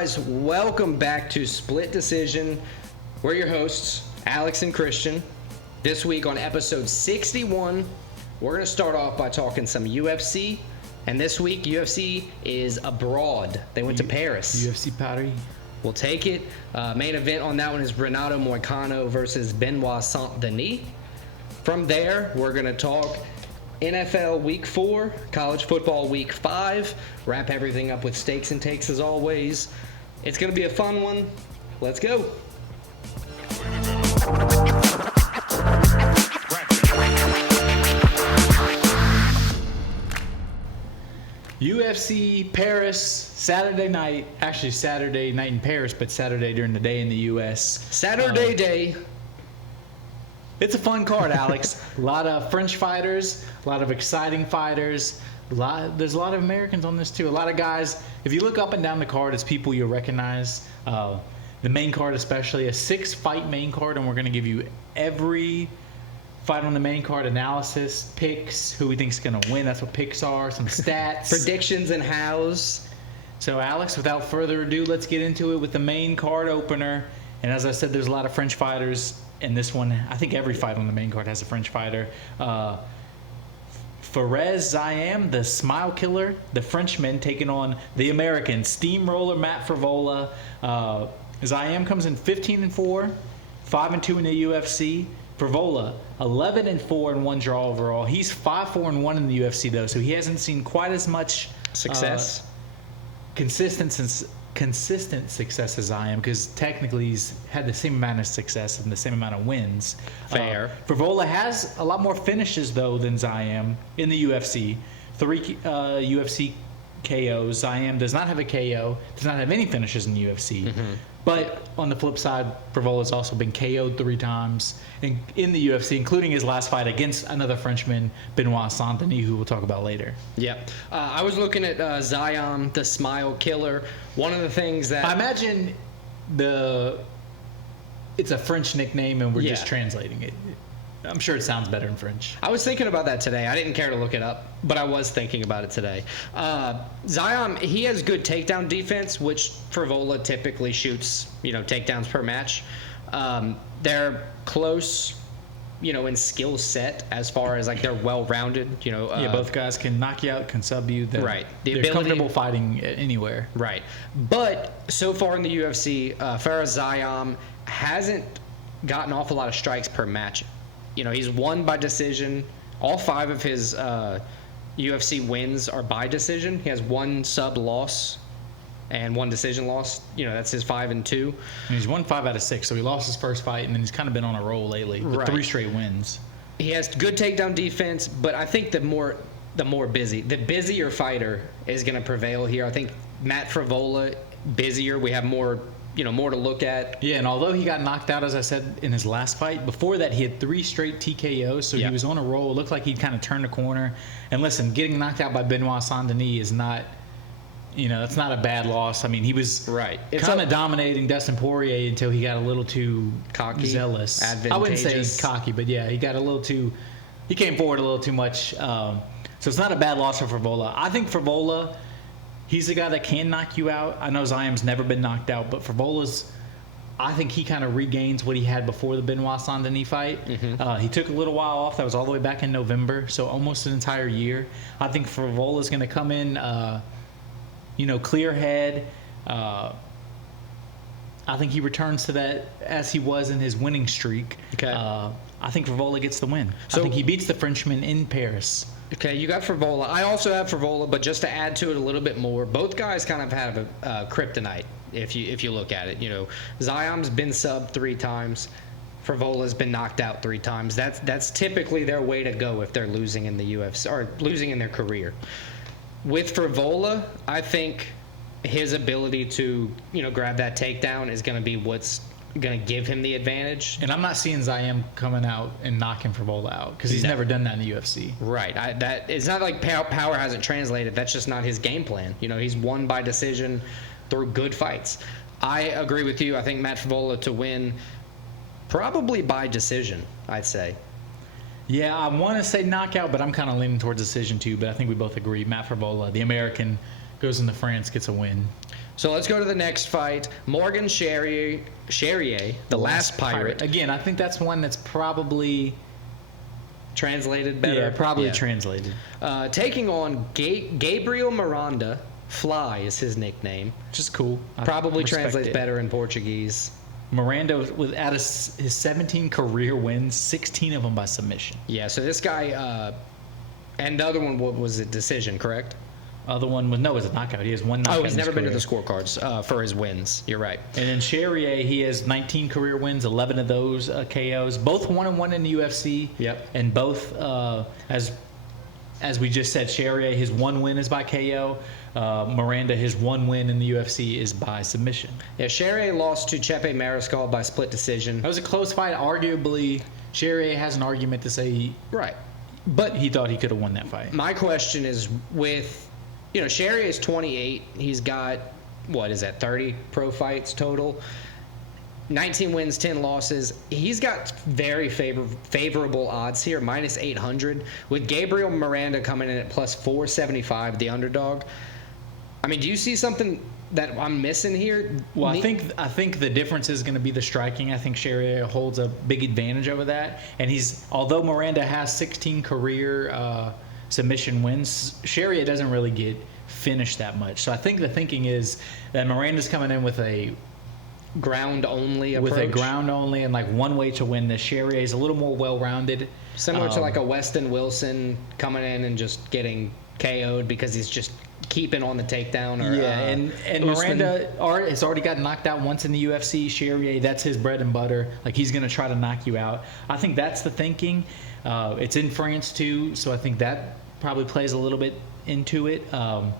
guys? Welcome back to Split Decision. We're your hosts, Alex and Christian. This week on episode 61, we're going to start off by talking some UFC. And this week, UFC is abroad. They went to Paris. UFC Paris. We'll take it. Main event on that one is Renato Moicano versus Benoit Saint-Denis. From there, we're going to talk NFL Week 4, College Football Week 5, wrap everything up with stakes and takes as always. It's going to be a fun one. Let's go. UFC Paris, Saturday night. Actually, Saturday night in Paris, but Saturday during the day in the U.S. Saturday day. It's a fun card, Alex. A lot of French fighters, a lot of exciting fighters. There's a lot of Americans on this, too. A lot of guys. If you look up and down the card, it's people you'll recognize. The main card especially, a 6-fight main card, and we're going to give you every fight on the main card analysis, picks, who we think is going to win. That's what picks are, some stats. Predictions and hows. So, Alex, without further ado, let's get into it with the main card opener. And as I said, there's a lot of French fighters. In this one, I think every fight on the main card has a French fighter. Fares Ziam, the Smile Killer, the Frenchman, taking on the American Steamroller Matt Frevola. Ziam comes in 15-4, 5-2 in the UFC. Frevola, 11-4 and 1 draw overall. He's 5-4-1 in the UFC though, so he hasn't seen quite as much Success. Consistent success as I am, because technically he's had the same amount of success and the same amount of wins. Fair. Frevola has a lot more finishes though than Ziam in the UFC. 3 UFC KOs. Ziam does not have a KO. Does not have any finishes in the UFC. Mm-hmm. But on the flip side, Frevola's also been KO'd 3 times in the UFC, including his last fight against another Frenchman, Benoit Saint-Denis, who we'll talk about later. Yep. I was looking at Ziam, the Smile Killer. One of the things that I imagine it's a French nickname and we're just translating it. I'm sure it sounds better in French. I was thinking about that today. I didn't care to look it up, but I was thinking about it today. Ziam, he has good takedown defense, which Frevola typically shoots, takedowns per match. They're close, in skill set as far as they're well-rounded. Both guys can knock you out, can sub you. Right. They're comfortable fighting anywhere. Right. But so far in the UFC, Fares Ziam hasn't gotten off a lot of strikes per match. He's won by decision. All 5 of his UFC wins are by decision. He has 1 sub loss and 1 decision loss. That's his 5-2. And he's won 5 out of 6, so he lost his first fight, and then he's kind of been on a roll lately with 3 straight wins. He has good takedown defense, but I think the busier fighter is going to prevail here. I think Matt Frevola, busier. We have more to look at. Yeah, and although he got knocked out, as I said, in his last fight, before that he had 3 straight TKOs, so he was on a roll. It looked like he'd kind of turned the corner. And listen, getting knocked out by Benoit Saint-Denis is not, that's not a bad loss. I mean, he was kind of dominating Dustin Poirier until he got a little too cocky, zealous. I wouldn't say cocky, but yeah, he got he came forward a little too much. So it's not a bad loss for Frevola. I think Frevola, he's the guy that can knock you out. I know Ziam's never been knocked out, but Frevola's, I think he kind of regains what he had before the Benoit Saint-Denis fight. Mm-hmm. He took a little while off. That was all the way back in November, so almost an entire year. I think Frevola's going to come in, clear head. I think he returns to that as he was in his winning streak. Okay. I think Frevola gets the win. I think he beats the Frenchman in Paris. Okay, you got Frevola. I also have Frevola, but just to add to it a little bit more, both guys kind of have a kryptonite if you look at it. Ziam's been subbed 3 times. Frevola's been knocked out 3 times. That's typically their way to go if they're losing in the UFC or losing in their career. With Frevola, I think his ability to grab that takedown is going to be what's going to give him the advantage. And I'm not seeing Ziam coming out and knocking Frevola out because he's never done that in the UFC. Right. It's not like power hasn't translated. That's just not his game plan. He's won by decision through good fights. I agree with you. I think Matt Frevola to win probably by decision, I'd say. Yeah, I want to say knockout, but I'm kind of leaning towards decision too. But I think we both agree. Matt Frevola, the American, goes into France, gets a win. So let's go to the next fight. Morgan Charrier, the last pirate. Again, I think that's one that's probably translated better. Yeah, probably translated. Taking on Gabriel Miranda. Fly is his nickname. Which is cool. Probably translates better in Portuguese. Miranda, was out of his 17 career wins, 16 of them by submission. Yeah, so this guy, and the other one was a decision, correct? Other one was, no, it was a knockout. He has one knockout. Oh, he's never been to the scorecards for his wins. You're right. And then Charrier, he has 19 career wins, 11 of those KOs. Both 1-1 in the UFC. Yep. And both, as we just said, Charrier, his one win is by KO. Miranda, his one win in the UFC is by submission. Yeah, Charrier lost to Chepe Mariscal by split decision. That was a close fight. Arguably, Charrier has an argument to say right, but he thought he could have won that fight. My question is with, Charrier is 28. He's got, 30 pro fights total. 19 wins, 10 losses. He's got very favorable odds here, minus 800. With Gabriel Miranda coming in at plus 475, the underdog. I mean, do you see something that I'm missing here? Well, I think the difference is going to be the striking. I think Charrier holds a big advantage over that. And although Miranda has 16 career submission wins, Charrier doesn't really get finished that much. So I think the thinking is that Miranda's coming in with a ground only approach. With a ground only and like one way to win this. Charrier is a little more well-rounded. Similar to like a Weston Wilson coming in and just getting KO'd because he's just keeping on the takedown. Or, and Miranda has already got knocked out once in the UFC. Charrier, that's his bread and butter. Like, he's going to try to knock you out. I think that's the thinking. It's in France, too, so I think that probably plays a little bit into it. I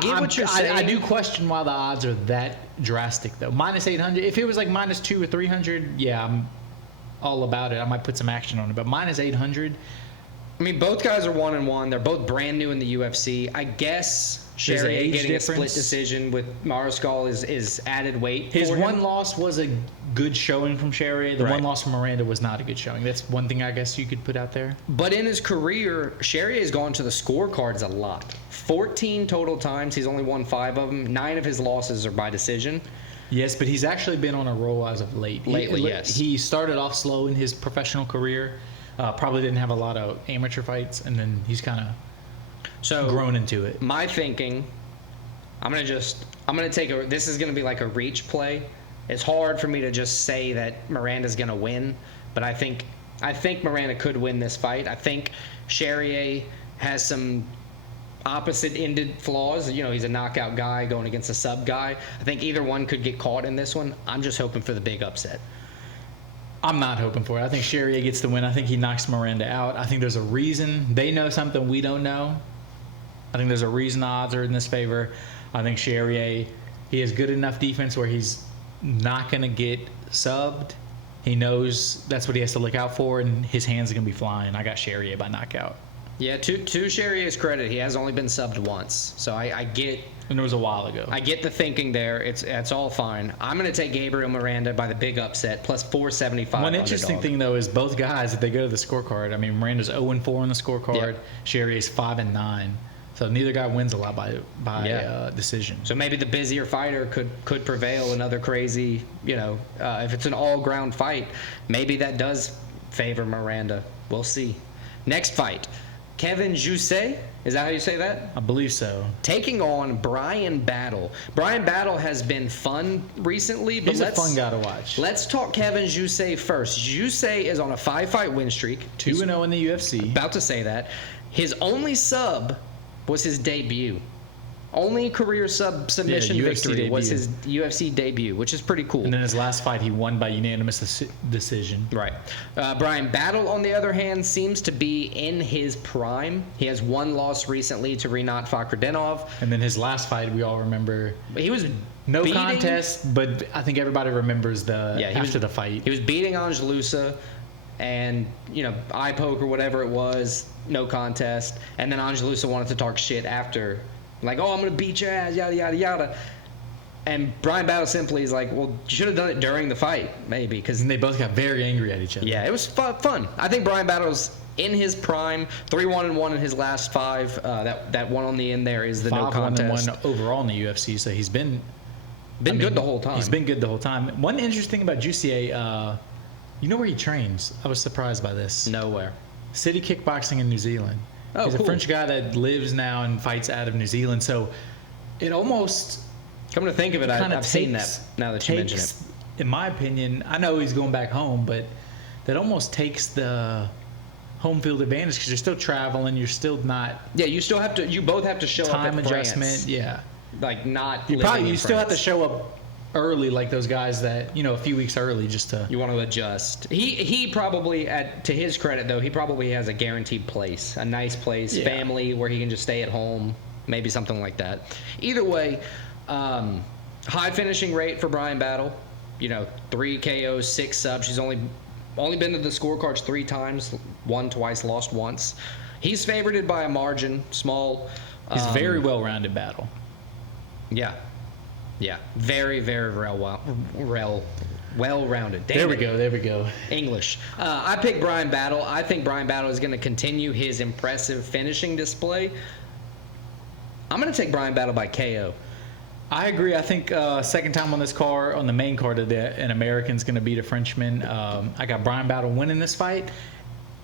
get what you're saying. I do question why the odds are that drastic, though. Minus 800. If it was like minus 200 or 300, yeah, I'm all about it. I might put some action on it. But minus 800. I mean, both guys are 1-1. They're both brand new in the UFC. I guess Charrier getting a split decision with Mariscal is added weight. His one loss was a good showing from Charrier. The one loss from Miranda was not a good showing. That's one thing I guess you could put out there. But in his career, Charrier has gone to the scorecards a lot. 14 total times. He's only won 5 of them. 9 of his losses are by decision. Yes, but he's actually been on a roll as of late. Yes. He started off slow in his professional career. Probably didn't have a lot of amateur fights, and then he's kind of grown into it. My thinking, I'm gonna take this is gonna be like a reach play. It's hard for me to just say that Miranda's gonna win, but I think Miranda could win this fight. I think Charrier has some opposite-ended flaws. He's a knockout guy going against a sub guy. I think either one could get caught in this one. I'm just hoping for the big upset. I'm not hoping for it. I think Charrier gets the win. I think he knocks Miranda out. I think there's a reason. They know something we don't know. I think there's a reason the odds are in this favor. I think Charrier, he has good enough defense where he's not going to get subbed. He knows that's what he has to look out for, and his hands are going to be flying. I got Charrier by knockout. Yeah, to Charrier's credit, he has only been subbed once. So I get... And it was a while ago. I get the thinking there. It's all fine. I'm going to take Gabriel Miranda by the big upset, plus 475. One interesting thing, though, is both guys, if they go to the scorecard, I mean, Miranda's 0-4 on the scorecard. Charrier's 5-9. So neither guy wins a lot by decision. So maybe the busier fighter could prevail. Another crazy, if it's an all-ground fight, maybe that does favor Miranda. We'll see. Next fight. Kevin Jousset, is that how you say that? I believe so. Taking on Brian Battle. Brian Battle has been fun recently, but he's a fun guy to watch. Let's talk Kevin Jousset first. Jousset is on a 5-fight win streak. 2-0 in the UFC. About to say that. His only sub was his debut. Only career submission victory was his UFC debut, which is pretty cool. And then his last fight, he won by unanimous decision. Right. Brian Battle, on the other hand, seems to be in his prime. He has one loss recently to Renato Moicano. And then his last fight, we all remember. He was no contest, but I think everybody remembers after the fight. He was beating Angelusa, and eye poke or whatever it was, no contest. And then Angelusa wanted to talk shit after. Like, I'm going to beat your ass, yada, yada, yada. And Brian Battle simply is like, well, you should have done it during the fight, maybe. And they both got very angry at each other. Yeah, it was fun. I think Brian Battle's in his prime. 3-1-1 in his last 5. That one on the end there is the no contest. 5-1-1 overall in the UFC, so he's been good the whole time. He's been good the whole time. One interesting thing about Jussier, you know where he trains? I was surprised by this. Nowhere. City Kickboxing in New Zealand. Oh, he's cool. a French guy that lives now and fights out of New Zealand. So it almost... Come to think of it, I've seen that now that you mention it. In my opinion, I know he's going back home, but that almost takes the home field advantage because you're still traveling. You're still not... Yeah, you both have to show up at time adjustment, France. Yeah. Like not You still have to show up early, like those guys that, a few weeks early just to... You want to adjust. He probably, to his credit though, he probably has a guaranteed place, a nice place, family where he can just stay at home, maybe something like that. Either way, high finishing rate for Bryan Battle. 3 KOs, 6 subs. She's only been to the scorecards 3 times, won twice, lost once. He's favorited by a margin, small. He's very well-rounded Battle. Yeah. Very, very well-rounded. There we go. English. I picked Bryan Battle. I think Bryan Battle is going to continue his impressive finishing display. I'm going to take Bryan Battle by KO. I agree. I think second time on this card, on the main card, an American's going to beat a Frenchman. I got Bryan Battle winning this fight.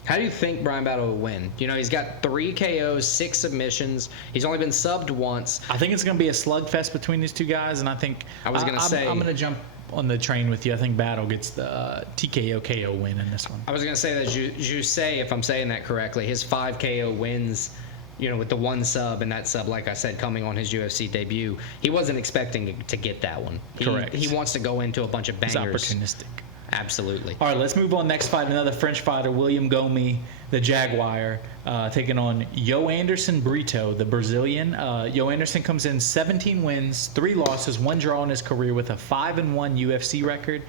How do you think Bryan Battle will win? He's got 3 KOs, 6 submissions. He's only been subbed once. I think it's going to be a slugfest between these two guys, and I think I'm going to jump on the train with you. I think Battle gets the TKO KO win in this one. I was going to say that Jusset, if I'm saying that correctly, his 5 KO wins, with the 1 sub, and that sub, like I said, coming on his UFC debut, he wasn't expecting to get that one. Correct. He wants to go into a bunch of bangers. He's opportunistic. Absolutely. All right, let's move on. Next fight, another French fighter, William Gomi, the Jaguar, taking on Joanderson Brito, the Brazilian. Joanderson comes in 17 wins, 3 losses, 1 draw in his career with a 5-1 UFC record.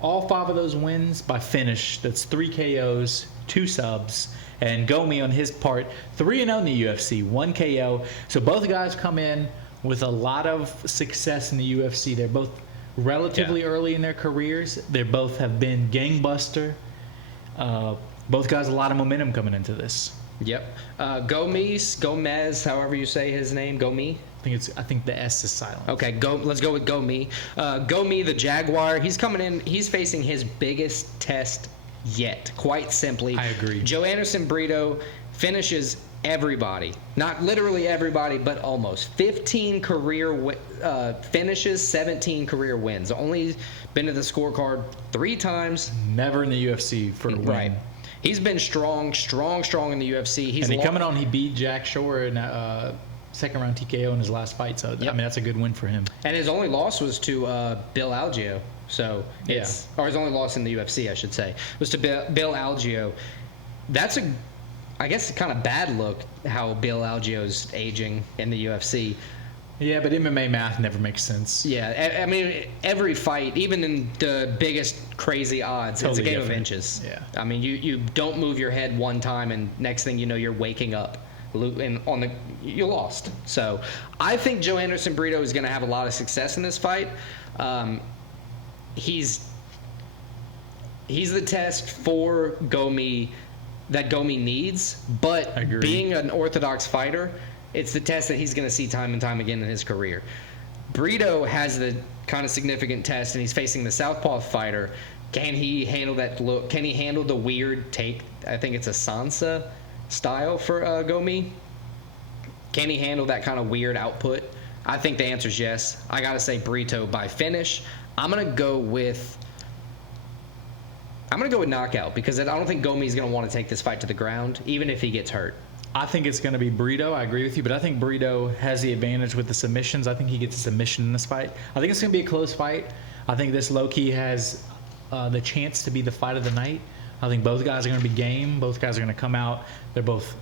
All 5 of those wins by finish. That's 3 KOs, 2 subs. And Gomi, on his part, 3-0 in the UFC, 1 KO. So both guys come in with a lot of success in the UFC. They're both relatively early in their careers. They both have been gangbuster. Both guys a lot of momentum coming into this. Yep. Gomez, however you say his name, Gomi. I think the S is silent. Okay, let's go with Gomi. Gomi, the Jaguar. He's coming in. He's facing his biggest test yet. Quite simply, I agree. Joanderson Brito finishes everybody, not literally everybody, but almost. 15 career finishes, 17 career wins. Only been to the scorecard 3 times. Never in the UFC for a win. Right. He's been strong in the UFC. He beat Jack Shore in second round TKO in his last fight. So that's a good win for him. And his only loss was to Bill Algeo. So or his only loss in the UFC, I should say, was to Bill Algeo. That's I guess, kind of bad look how Bill Algeo's aging in the UFC. Yeah, but MMA math never makes sense. Yeah, I mean, every fight, even in the biggest crazy odds, it's a game of inches. Yeah. I mean, you don't move your head one time, and next thing you know, you're waking up and you lost. So I think Joanderson Brito is going to have a lot of success in this fight. He's the test for Gomi that Gomi needs, but being an orthodox fighter, it's the test that he's going to see time and time again in his career. Brito has the kind of significant test, and he's facing the southpaw fighter. Can he handle that look? Can he handle the weird take? I think it's a Sansa style for Gomi. Can he handle that kind of weird output? I think the answer is yes. I got to say Brito by finish. I'm going to go with knockout because I don't think Gomi's going to want to take this fight to the ground, even if he gets hurt. I think it's going to be Brito. I agree with you, but I think Brito has the advantage with the submissions. I think he gets a submission in this fight. I think it's going to be a close fight. I think this low-key has the chance to be the fight of the night. I think both guys are going to be game. Both guys are going to come out. They're both,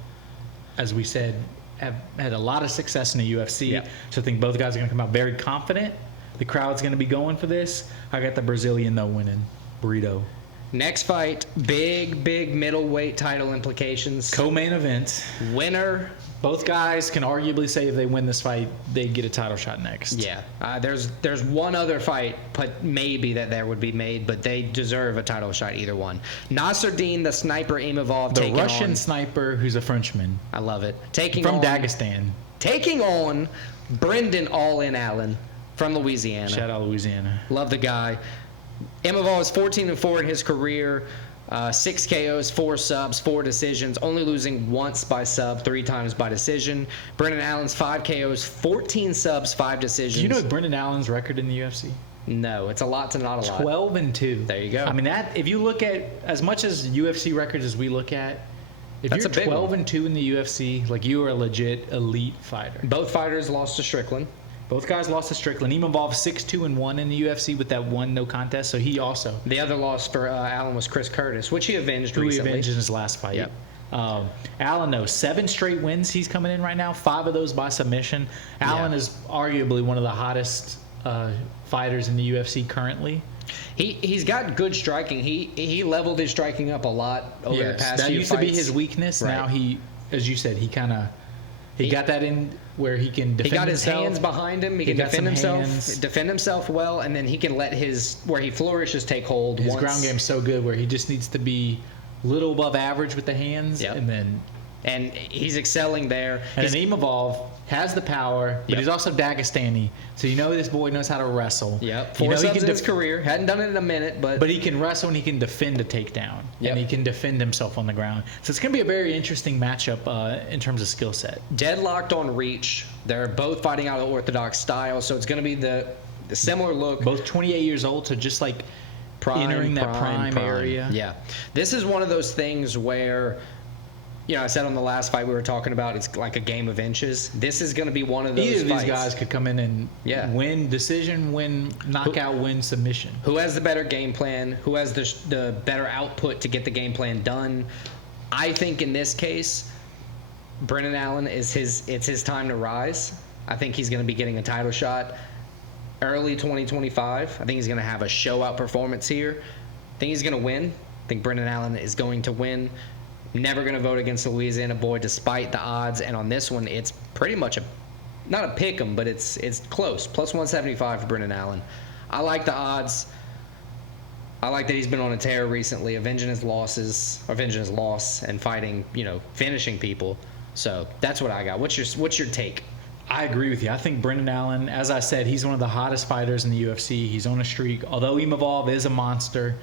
as we said, have had a lot of success in the UFC. Yeah. So I think both guys are going to come out very confident. The crowd's going to be going for this. I got the Brazilian, though, winning. Brito. Next fight, big middleweight title implications. Co-main event. Winner Both guys can arguably say if they win this fight, they'd get a title shot next. Yeah. There's one other fight, but maybe that there would be made, but they deserve a title shot, either one. Nasruddin, the sniper Imavov, the Russian sniper who's a Frenchman. I love it. From Dagestan. Taking on Brendan All-In Allen from Louisiana. Shout out Louisiana. Love the guy. Imavov is 14-4 in his career. 6 KOs, 4 subs, 4 decisions, only losing once by sub, 3 times by decision. Brendan Allen's 5 KOs, 14 subs, 5 decisions. Do you know Brendan Allen's record in the UFC? No, it's a lot to not a lot. 12-2. There you go. I mean, that if you look at as much as UFC records as we look at, if That's you're a big 12-2 in the UFC, like you are a legit elite fighter. Both fighters lost to Strickland. Both guys lost to Strickland. Imavov 6-2-1 in the UFC with that one no contest. So he also. The other loss for Allen was Chris Curtis, which he avenged recently. He avenged in his last fight. Yep. Allen, though, 7 straight wins he's coming in right now. 5 of those by submission. Allen is arguably one of the hottest fighters in the UFC currently. He's got good striking. He leveled his striking up a lot over the past few fights. That used to be his weakness. Right. Now he, as you said, he got that in where he can defend himself. He got his hands behind him. He can defend himself well, and then he can let where he flourishes take hold. His ground game's so good where he just needs to be a little above average with the hands, and he's excelling there. And then Imavov has the power, but he's also Dagestani, so you know this boy knows how to wrestle. Yep. 4 subs in his career. Hadn't done it in a minute, but he can wrestle and he can defend a takedown, and he can defend himself on the ground. So it's going to be a very interesting matchup in terms of skill set. Deadlocked on reach. They're both fighting out of orthodox style, so it's going to be the similar look. Both 28 years old, so just like entering that prime area. Yeah. This is one of those things where, I said on the last fight we were talking about, it's like a game of inches. This is going to be one of those fights. Either of these guys could come in and win decision, win knockout, win submission. Who has the better game plan? Who has the better output to get the game plan done? I think in this case, Brendan Allen it's his time to rise. I think he's going to be getting a title shot early 2025. I think he's going to have a show-out performance here. I think he's going to win. I think Brendan Allen is going to win. Never going to vote against the Louisiana boy despite the odds. And on this one, it's pretty much not a pick 'em, but it's close. Plus 175 for Brendan Allen. I like the odds. I like that he's been on a tear recently, avenging his loss and fighting, finishing people. So that's what I got. What's your take? I agree with you. I think Brendan Allen, as I said, he's one of the hottest fighters in the UFC. He's on a streak. Although Imavov is a monster,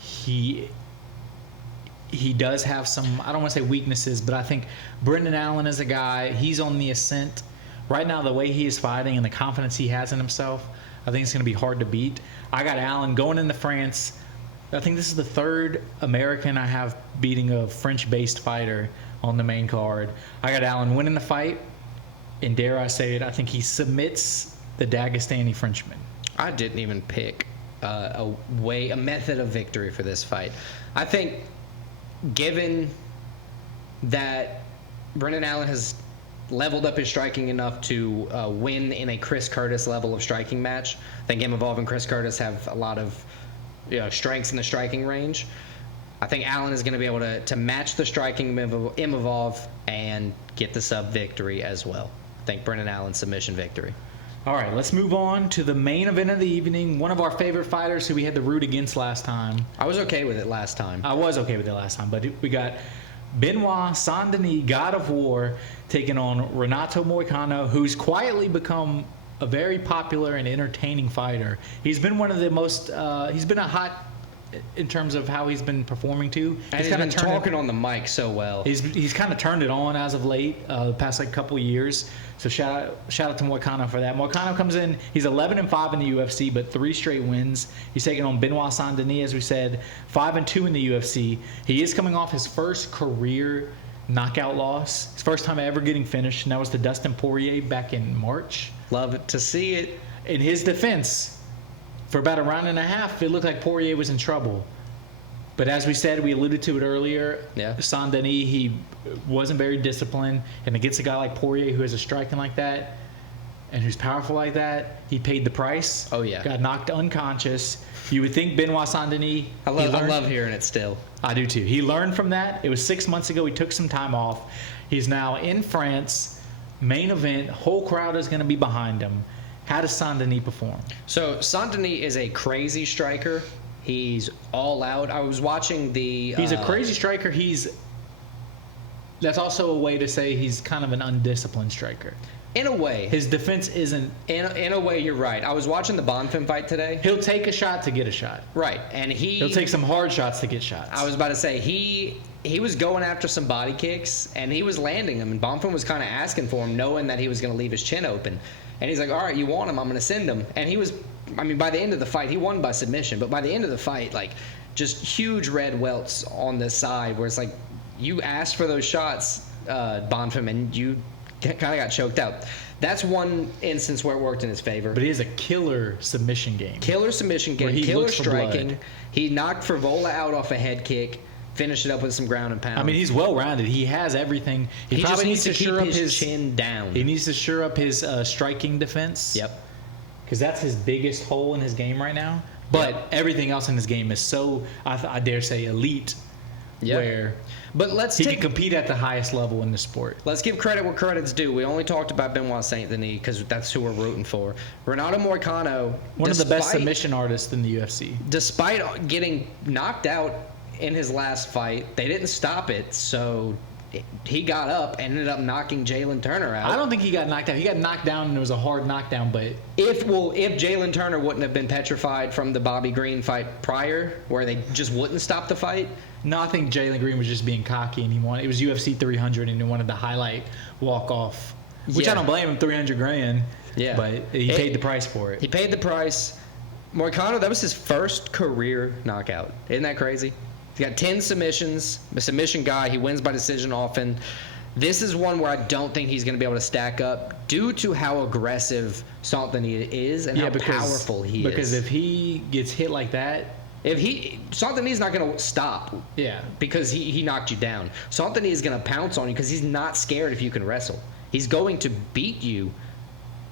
he does have some, I don't want to say weaknesses, but I think Brendan Allen is a guy, he's on the ascent. Right now, the way he is fighting and the confidence he has in himself, I think it's going to be hard to beat. I got Allen going into France. I think this is the 3rd American I have beating a French-based fighter on the main card. I got Allen winning the fight, and dare I say it, I think he submits the Dagestani Frenchman. I didn't even pick a method of victory for this fight. I think, given that Brendan Allen has leveled up his striking enough to win in a Chris Curtis level of striking match, I think Imavov and Chris Curtis have a lot of strengths in the striking range. I think Allen is going to be able to match the striking Imavov and get the sub victory as well. I think Brendan Allen submission victory. All right, let's move on to the main event of the evening. One of our favorite fighters who we had to root against last time. I was okay with it last time. I was okay with it last time, but we got Benoit Saint-Denis, God of War, taking on Renato Moicano, who's quietly become a very popular and entertaining fighter. He's been one of the most, he's been a hot in terms of how he's been performing too. And he's been talking on the mic so well. He's kind of turned it on as of late, the past couple of years. So shout out to Moicano for that. Moicano comes in, he's 11-5 in the UFC, but 3 straight wins. He's taking on Benoit Saint-Denis, as we said, 5-2 in the UFC. He is coming off his first career knockout loss, his first time ever getting finished, and that was to Dustin Poirier back in March. Love it to see it. In his defense, for about a round and a half, it looked like Poirier was in trouble. But as we said, we alluded to it earlier, Saint-Denis, he wasn't very disciplined. And against a guy like Poirier who has a striking like that and who's powerful like that, he paid the price. Oh, yeah. Got knocked unconscious. You would think Benoit Saint-Denis... I love hearing it still. I do too. He learned from that. It was 6 months ago. He took some time off. He's now in France. main event, whole crowd is going to be behind him. How does Saint-Denis perform? So Saint-Denis is a crazy striker. He's all out. I was watching the... He's a crazy striker. That's also a way to say he's kind of an undisciplined striker. In a way. His defense isn't... In a way, you're right. I was watching the Bonfim fight today. He'll take a shot to get a shot. Right. And he'll take some hard shots to get shots. I was about to say, he was going after some body kicks, and he was landing them. And Bonfim was kind of asking for him, knowing that he was going to leave his chin open. And he's like, all right, you want him, I'm going to send him. And he was... I mean, by the end of the fight, he won by submission. But by the end of the fight, like, just huge red welts on the side where it's like, you asked for those shots, Bonfim, and you kind of got choked out. That's one instance where it worked in his favor. But he has a killer submission game. Killer submission game, killer striking. He knocked Frevola out off a head kick, finished it up with some ground and pound. I mean, he's well-rounded. He has everything. He probably needs to shore keep up his chin down. He needs to shore up his striking defense. Yep. Because that's his biggest hole in his game right now. But everything else in his game is so, I dare say, elite. Yep. Where but he can compete at the highest level in the sport. Let's give credit where credit's due. We only talked about Benoit Saint-Denis because that's who we're rooting for. Renato Moicano, one of the best submission artists in the UFC. Despite getting knocked out in his last fight, they didn't stop it, so he got up and ended up knocking Jalen Turner out. I don't think he got knocked out. He got knocked down, and it was a hard knockdown. But if Jalen Turner wouldn't have been petrified from the Bobby Green fight prior, where they just wouldn't stop the fight. No, I think Jalen Green was just being cocky, and it was UFC 300, and he wanted to highlight walk off, which I don't blame him. $300,000. Yeah, but he paid the price for it. He paid the price. Moicano, that was his first career knockout. Isn't that crazy? He's got 10 submissions. A submission guy. He wins by decision often. This is one where I don't think he's going to be able to stack up due to how aggressive Saint-Denis is and how powerful he is. Because if he gets hit like that, Saint-Denis is not going to stop. Yeah. Because he knocked you down. Saint-Denis is going to pounce on you because he's not scared if you can wrestle. He's going to beat you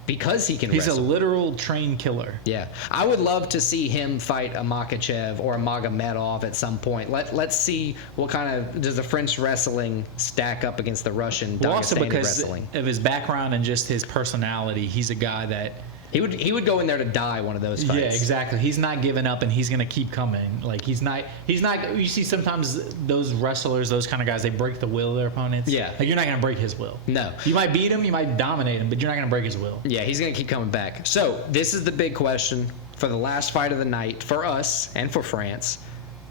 because he can wrestle. He's a literal trained killer. Yeah. I would love to see him fight a Makhachev or a Magomedov at some point. Let's see what kind of does the French wrestling stack up against the Russian Dagestani also because wrestling. Of his background and just his personality, he's a guy that he would go in there to die one of those fights. Yeah, exactly. He's not giving up, and he's going to keep coming. Like he's not. You see sometimes those wrestlers, those kind of guys, they break the will of their opponents. Yeah. Like you're not going to break his will. No. You might beat him, you might dominate him, but you're not going to break his will. Yeah, he's going to keep coming back. So this is the big question for the last fight of the night for us and for France.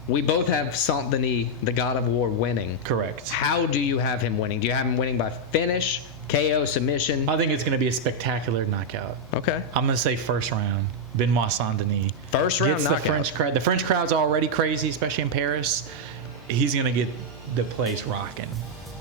We both have Saint-Denis, the God of War, winning. Correct. How do you have him winning? Do you have him winning by finish, KO, submission? I think it's going to be a spectacular knockout. Okay. I'm going to say first round. Benoit Saint-Denis. First round knockout. The French crowd. The French crowd's already crazy, especially in Paris. He's going to get the place rocking.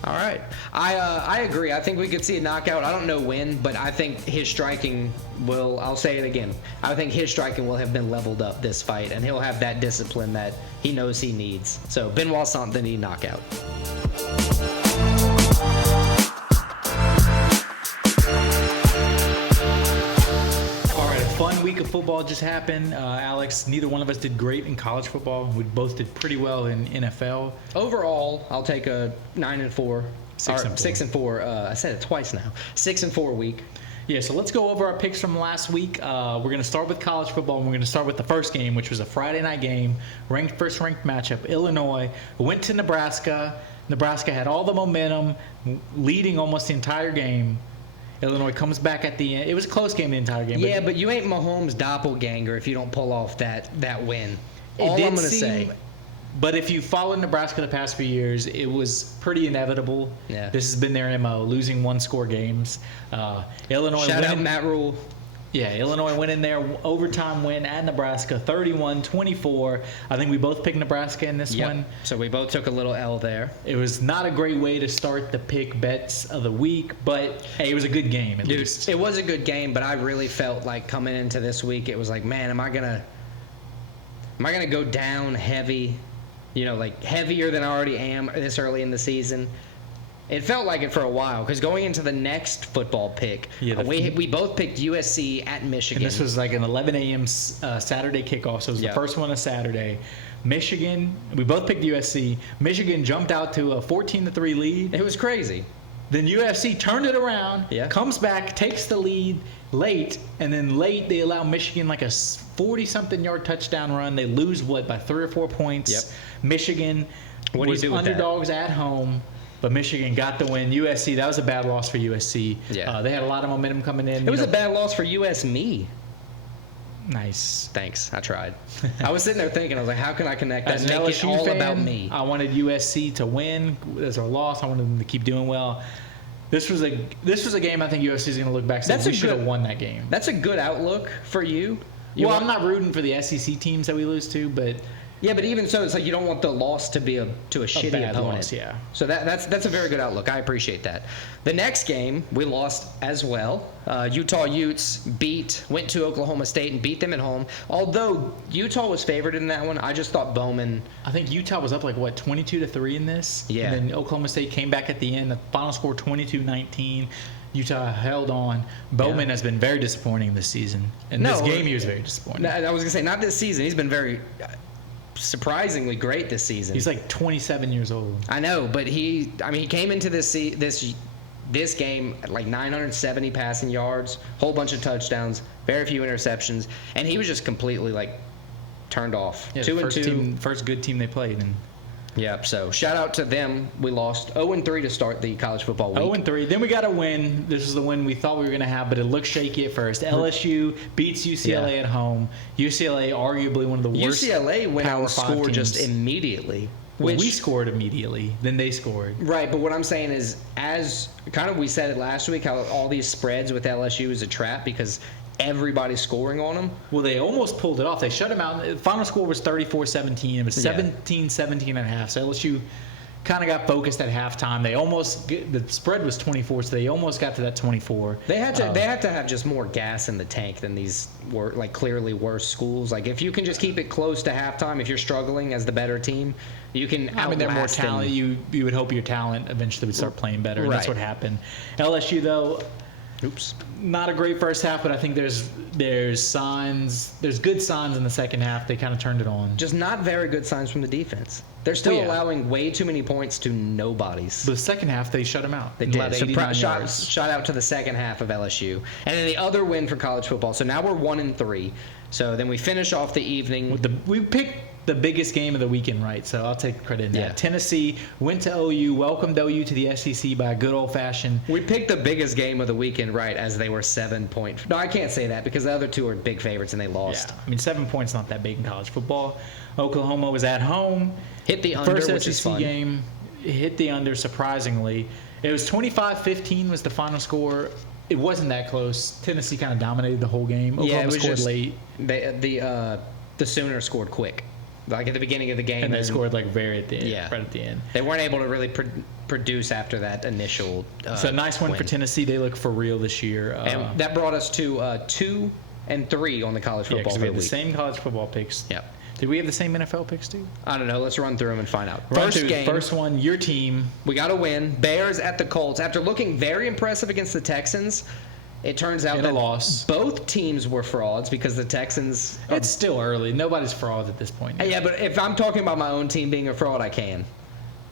All right. I agree. I think we could see a knockout. I don't know when, but I think his striking will, I'll say it again, I think his striking will have been leveled up this fight, and he'll have that discipline that he knows he needs. So, Benoit Saint-Denis knockout. Fun week of football just happened. Alex, neither one of us did great in college football. We both did pretty well in NFL. Overall, I'll take a 9-4. 6-4. I said it twice now. 6-4 week. Yeah, so let's go over our picks from last week. We're going to start with college football, and we're going to start with the first game, which was a Friday night game, first-ranked matchup. Illinois went to Nebraska. Nebraska had all the momentum, leading almost the entire game. Illinois comes back at the end. It was a close game the entire game. Yeah, but you ain't Mahomes' doppelganger if you don't pull off that win. All I'm going to say. But if you followed Nebraska the past few years, it was pretty inevitable. Yeah. This has been their MO, losing one-score games. Illinois Shout out Matt Rule. Yeah, Illinois went in there, overtime win at Nebraska, 31-24. I think we both picked Nebraska in this one. So we both took a little L there. It was not a great way to start the pick bets of the week, but hey, it was a good game at least. It was a good game, but I really felt like coming into this week, it was like, man, am I gonna go down heavy? You know, like heavier than I already am this early in the season. It felt like it for a while because going into the next football pick, we both picked USC at Michigan. And this was like an 11 a.m. Saturday kickoff, so it was the first one on Saturday. Michigan, we both picked USC. Michigan jumped out to a 14-3 lead. It was crazy. Then UFC turned it around, Yeah. comes back, takes the lead late, and then late they allow Michigan like a 40-something yard touchdown run. They lose, by 3 or 4 points. Yep. Michigan What do you was do with that? underdogs at home, but Michigan got the win. USC, that was a bad loss for USC. Yeah. They had a lot of momentum coming in. It was a bad loss for me. Nice. Thanks. I tried. I was sitting there thinking, I was like, how can I connect that As and an make it LSU all fan, about me? I wanted USC to win as our loss. I wanted them to keep doing well. This was a game I think USC is going to look back and say, we should have won that game. That's a good outlook for you. I'm not rooting for the SEC teams that we lose to, but Yeah, but even so, it's like you don't want the loss to be a shitty bad opponent. loss, yeah. So that's a very good outlook. I appreciate that. The next game we lost as well. Utah Utes went to Oklahoma State and beat them at home. Although Utah was favored in that one, I just thought Bowman. I think Utah was up 22-3 in this. Yeah. And then Oklahoma State came back at the end. The final score 22-19. Utah held on. Bowman has been very disappointing this season. In this game, he was very disappointing. I was gonna say not this season. He's been very surprisingly great this season. He's like 27 years old. I know, but he came into this game at like 970 passing yards, whole bunch of touchdowns, very few interceptions, and he was just completely turned off. Yeah, 2-2. First good team they played. And Yep. So shout out to them. We lost 0-3 to start the college football week. 0-3. Then we got a win. This is the win we thought we were going to have, but it looked shaky at first. LSU beats UCLA at home. UCLA, arguably one of the worst. UCLA went out and Power 5 scored just teams. immediately. Well, we scored immediately. Then they scored. Right, but what I'm saying is, as kind of we said it last week, how all these spreads with LSU is a trap because everybody's scoring on them. Well, they almost pulled it off. They shut them out. The final score was 34-17. It was 17-17 and a half. So LSU kind of got focused at halftime. The spread was 24, so they almost got to that 24. They had to have just more gas in the tank than these were clearly worse schools. Like if you can just keep it close to halftime, if you're struggling as the better team, you can outlast they're more talent. them. You would hope your talent eventually would start playing better, and that's what happened. LSU though. Oops. Not a great first half, but I think there's signs. There's good signs in the second half. They kind of turned it on. Just not very good signs from the defense. They're still allowing way too many points to nobodies. But the second half, they shut them out. They did. So shout out to the second half of LSU. And then the other win for college football. So now we're 1-3. So then we finish off the evening. We picked the biggest game of the weekend, right? So I'll take credit in that. Yeah. Tennessee went to OU, welcomed OU to the SEC by a good old-fashioned. We picked the biggest game of the weekend, right, as they were 7-point. No, I can't say that because the other two are big favorites and they lost. Yeah. 7 points not that big in college football. Oklahoma was at home. Hit the under, First which SEC is fun. game, hit the under surprisingly. It was 25-15 was the final score. It wasn't that close. Tennessee kind of dominated the whole game. Oklahoma scored late. The Sooners scored quick. Like at the beginning of the game. And they scored right at the end. Yeah. Right at the end. They weren't able to really produce after that initial So a nice win for Tennessee. They look for real this year. And that brought us to 2-3 on the college football. Yeah, we had the same college football picks. Yep. Did we have the same NFL picks too? I don't know. Let's run through them and find out. First one, your team. We got to win. Bears at the Colts. After looking very impressive against the Texans, it turns out that both teams were frauds because the Texans... It's still early. Nobody's fraud at this point. Yeah, but if I'm talking about my own team being a fraud, I can.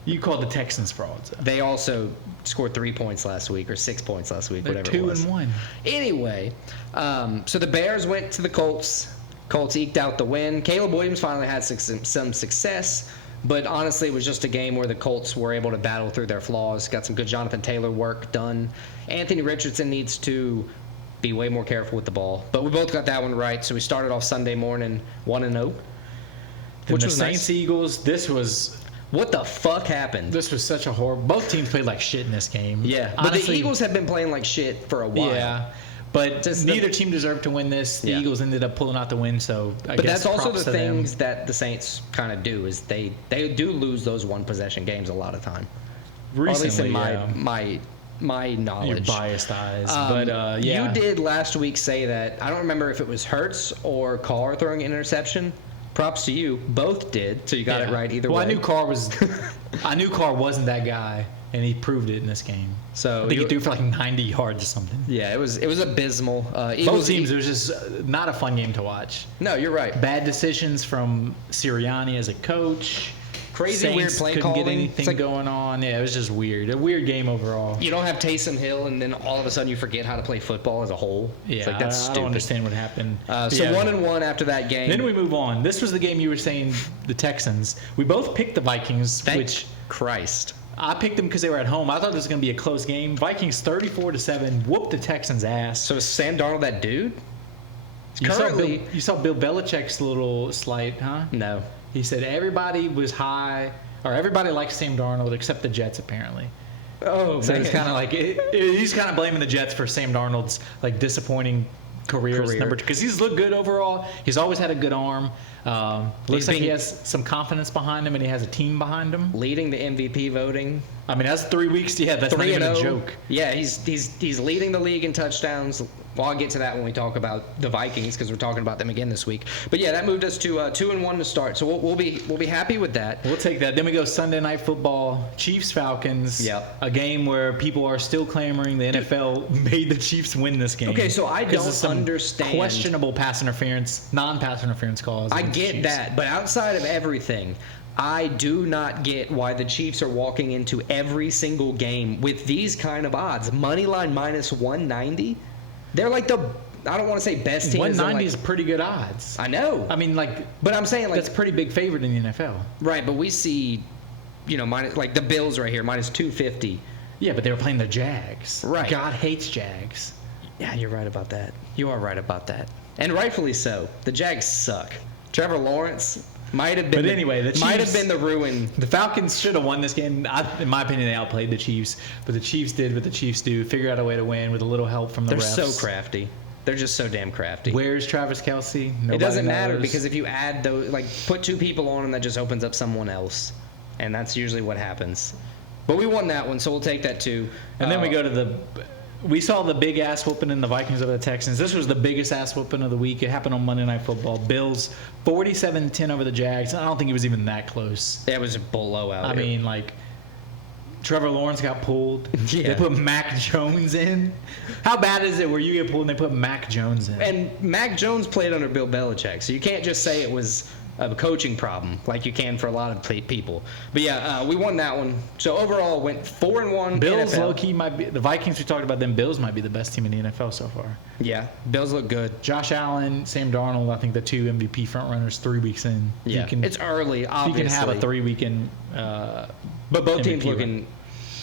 You called the Texans frauds. They also scored 3 points last week or 6 points last week, They're whatever it was. 2-1. Anyway, so the Bears went to the Colts. Colts eked out the win. Caleb Williams finally had some success, but honestly, it was just a game where the Colts were able to battle through their flaws. Got some good Jonathan Taylor work done. Anthony Richardson needs to be way more careful with the ball, but we both got that one right. So we started off Sunday morning 1-0, which was Saints Eagles. This was. What the fuck happened? This was such a horrible. Both teams played like shit in this game. Yeah, but the Eagles have been playing like shit for a while. Yeah. But neither team deserved to win this. The Eagles ended up pulling out the win, so I guess that's also props the to things them. that the Saints kind of do is they do lose those one possession games a lot of time. Recently, or at least in my knowledge. Your biased eyes, but you did last week say that I don't remember if it was Hurts or Carr throwing an interception. Props to you, both did. So you got it right either way. Well, I knew Carr wasn't that guy, and he proved it in this game. So I think he threw for like 90 yards or something. Yeah, it was abysmal. Both teams, it was just not a fun game to watch. No, you're right. Bad decisions from Sirianni as a coach. Crazy Saints weird play couldn't calling. get anything going on. Yeah, it was just weird. A weird game overall. You don't have Taysom Hill, and then all of a sudden you forget how to play football as a whole. Yeah, it's like, that's I stupid. don't understand what happened. So 1-1 after that game. Then we move on. This was the game you were saying, the Texans. We both picked the Vikings, which Christ. I picked them because they were at home. I thought this was going to be a close game. Vikings 34-7 whooped the Texans' ass. So is Sam Darnold that dude? You saw Bill Belichick's little slight, huh? No. He said everybody was high, or everybody likes Sam Darnold except the Jets, apparently. Oh, so it's kind of like he's kind of blaming the Jets for Sam Darnold's like disappointing career. Because he's looked good overall. He's always had a good arm. Looks like he has some confidence behind him, and he has a team behind him. Leading the MVP voting. I mean, that's 3 weeks. Yeah, that's not even a joke. Yeah, he's leading the league in touchdowns. Well, I'll get to that when we talk about the Vikings because we're talking about them again this week. But yeah, that moved us to 2-1 to start. So we'll be happy with that. We'll take that. Then we go Sunday Night Football, Chiefs Falcons. Yep. A game where people are still clamoring the NFL made the Chiefs win this game. Okay, so I don't understand questionable pass interference, non-pass interference calls. I get that, but outside of everything, I do not get why the Chiefs are walking into every single game with these kind of odds. Money line minus 190. They're like I don't want to say best team. 190 is pretty good odds. I know. I mean, but I'm saying that's a pretty big favorite in the NFL. Right, but we see, minus the Bills right here, minus 250. Yeah, but they were playing the Jags. Right. God hates Jags. Yeah, you're right about that. You are right about that, and rightfully so. The Jags suck. Trevor Lawrence might have been. But anyway, the Chiefs might have been the ruin. The Falcons should have won this game. In my opinion, they outplayed the Chiefs. But the Chiefs did what the Chiefs do: figure out a way to win with a little help from the refs. They're so crafty. They're just so damn crafty. Where's Travis Kelce? Nobody it doesn't matter knows. because if you add those, put two people on them, that just opens up someone else, and that's usually what happens. But we won that one, so we'll take that too. And then we go to we saw the big ass whooping in the Vikings over the Texans. This was the biggest ass whooping of the week. It happened on Monday Night Football. Bills 47-10 over the Jags. I don't think it was even that close. It was a blowout. I mean, Trevor Lawrence got pulled. Yeah. They put Mac Jones in. How bad is it where you get pulled and they put Mac Jones in? And Mac Jones played under Bill Belichick, so you can't just say it was a coaching problem like you can for a lot of people. But yeah, we won that one. So overall, went 4-1. Bills NFL. low-key might be the Vikings. We talked about them. Bills might be the best team in the NFL so far. Yeah, Bills look good. Josh Allen, Sam Darnold. I think the two MVP frontrunners 3 weeks in. Yeah, it's early. Obviously, you can have a 3-week-in. But both MVP teams looking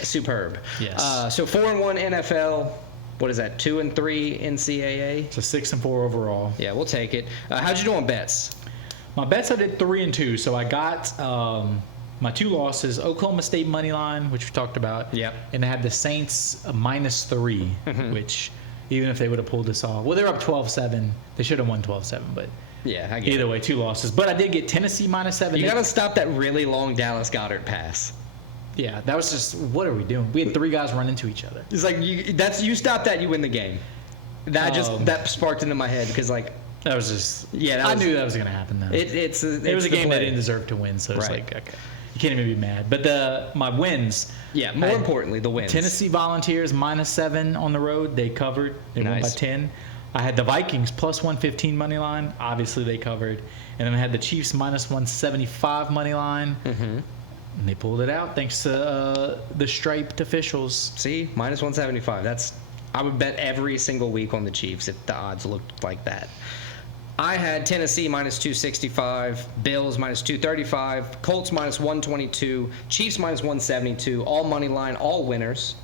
superb. Yes. So 4-1 NFL. What is that? 2-3 NCAA. So 6-4 overall. Yeah, we'll take it. How'd you do on bets? My bets I did 3-2. So I got my two losses: Oklahoma State money line, which we talked about. Yep. And I had the Saints -3, which even if they would have pulled this off, well, they were up 12-7. They should have won 12-7, but yeah, I get either way, two losses. But I did get Tennessee -7. You got to stop that really long Dallas Goedert pass. Yeah, that was just, what are we doing? We had three guys run into each other. It's like you stop that, you win the game. That sparked into my head because that was just, I knew that was going to happen though. It was a game they didn't deserve to win, so it's right. okay, you can't even be mad. But my wins. Yeah, more importantly, the wins. Tennessee Volunteers -7 on the road. They covered. They won by 10. I had the Vikings +115 money line. Obviously, they covered. And then I had the Chiefs -175 money line. And they pulled it out thanks to the striped officials. See, -175. I would bet every single week on the Chiefs if the odds looked like that. I had Tennessee -265, Bills -235, Colts -122, Chiefs -172, all money line, all winners.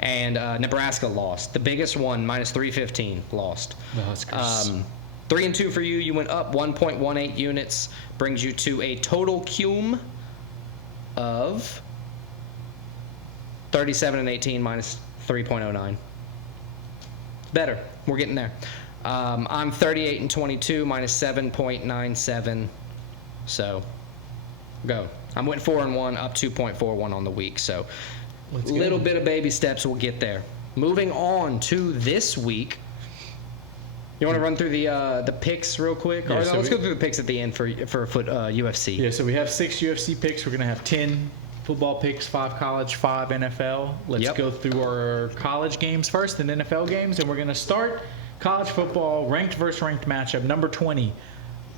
And Nebraska lost. The biggest one, -315, lost. Well, that's gross. 3-2 for you. You went up 1.18 units, brings you to a total cum of 37-18 -3.09. Better. We're getting there. I'm 38-22 -7.97. So, go. I'm went 4-1, up 2.41 on the week. So, a little bit of baby steps. We'll get there. Moving on to this week. You want to run through the picks real quick? Yeah, let's go through the picks at the end for UFC. Yeah, so we have 6 UFC picks. We're going to have 10 football picks, 5 college, 5 NFL. Let's go through our college games first and NFL games. And we're going to start college football, ranked versus ranked matchup. Number 20,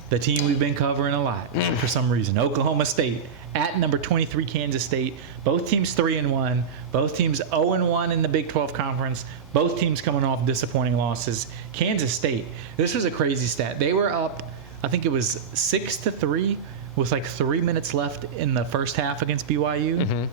the team we've been covering a lot for some reason. Oklahoma State at number 23 Kansas State. Both teams 3-1. Both teams 0-1 in the Big 12 Conference. Both teams coming off disappointing losses. Kansas State, this was a crazy stat. They were up, I think it was 6-3 with like 3 minutes left in the first half against BYU. Mm-hmm.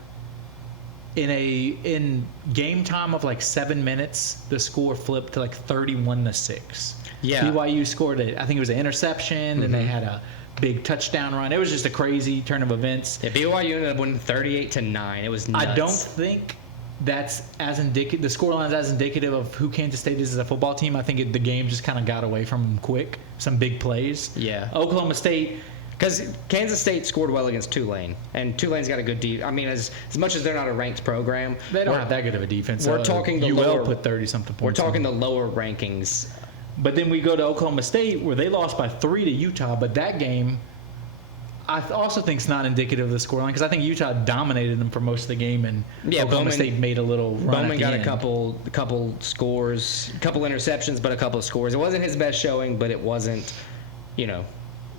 In game time of like 7 minutes, the score flipped to like 31-6. Yeah. BYU scored I think it was an interception, and they had a big touchdown run. It was just a crazy turn of events. Yeah, BYU ended up winning 38-9. It was nuts. I don't think that's as indicative. The scoreline is as indicative of who Kansas State is as a football team. I think the game just kind of got away from them quick. Some big plays. Yeah. Oklahoma State. Because Kansas State scored well against Tulane, and Tulane's got a good defense. I mean, as much as they're not a ranked program, they don't have that good of a defense. We're talking the UL put 30-something points. We're talking the lower rankings. But then we go to Oklahoma State, where they lost by 3 to Utah. But that game, I also think is not indicative of the scoreline, because I think Utah dominated them for most of the game, and Oklahoma State made a little run. Bowman got end. a couple scores, a couple interceptions, but a couple of scores. It wasn't his best showing, but it wasn't,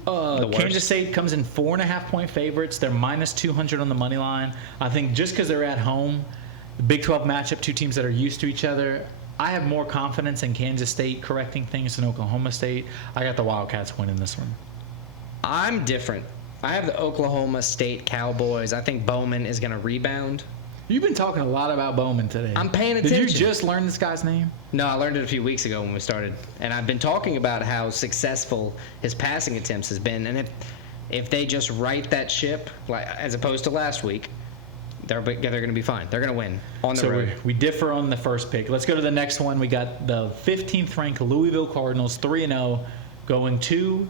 Kansas State comes in 4.5-point favorites. They're minus 200 on the money line. I think just because they're at home, the Big 12 matchup, two teams that are used to each other, I have more confidence in Kansas State correcting things than Oklahoma State. I got the Wildcats winning this one. I'm different. I have the Oklahoma State Cowboys. I think Bowman is going to rebound. You've been talking a lot about Bowman today. I'm paying attention. Did you just learn this guy's name? No, I learned it a few weeks ago when we started. And I've been talking about how successful his passing attempts has been. And if they just right that ship, like as opposed to last week, they're going to be fine. They're going to win on the road. We differ on the first pick. Let's go to the next one. We got the 15th ranked Louisville Cardinals, 3-0, going to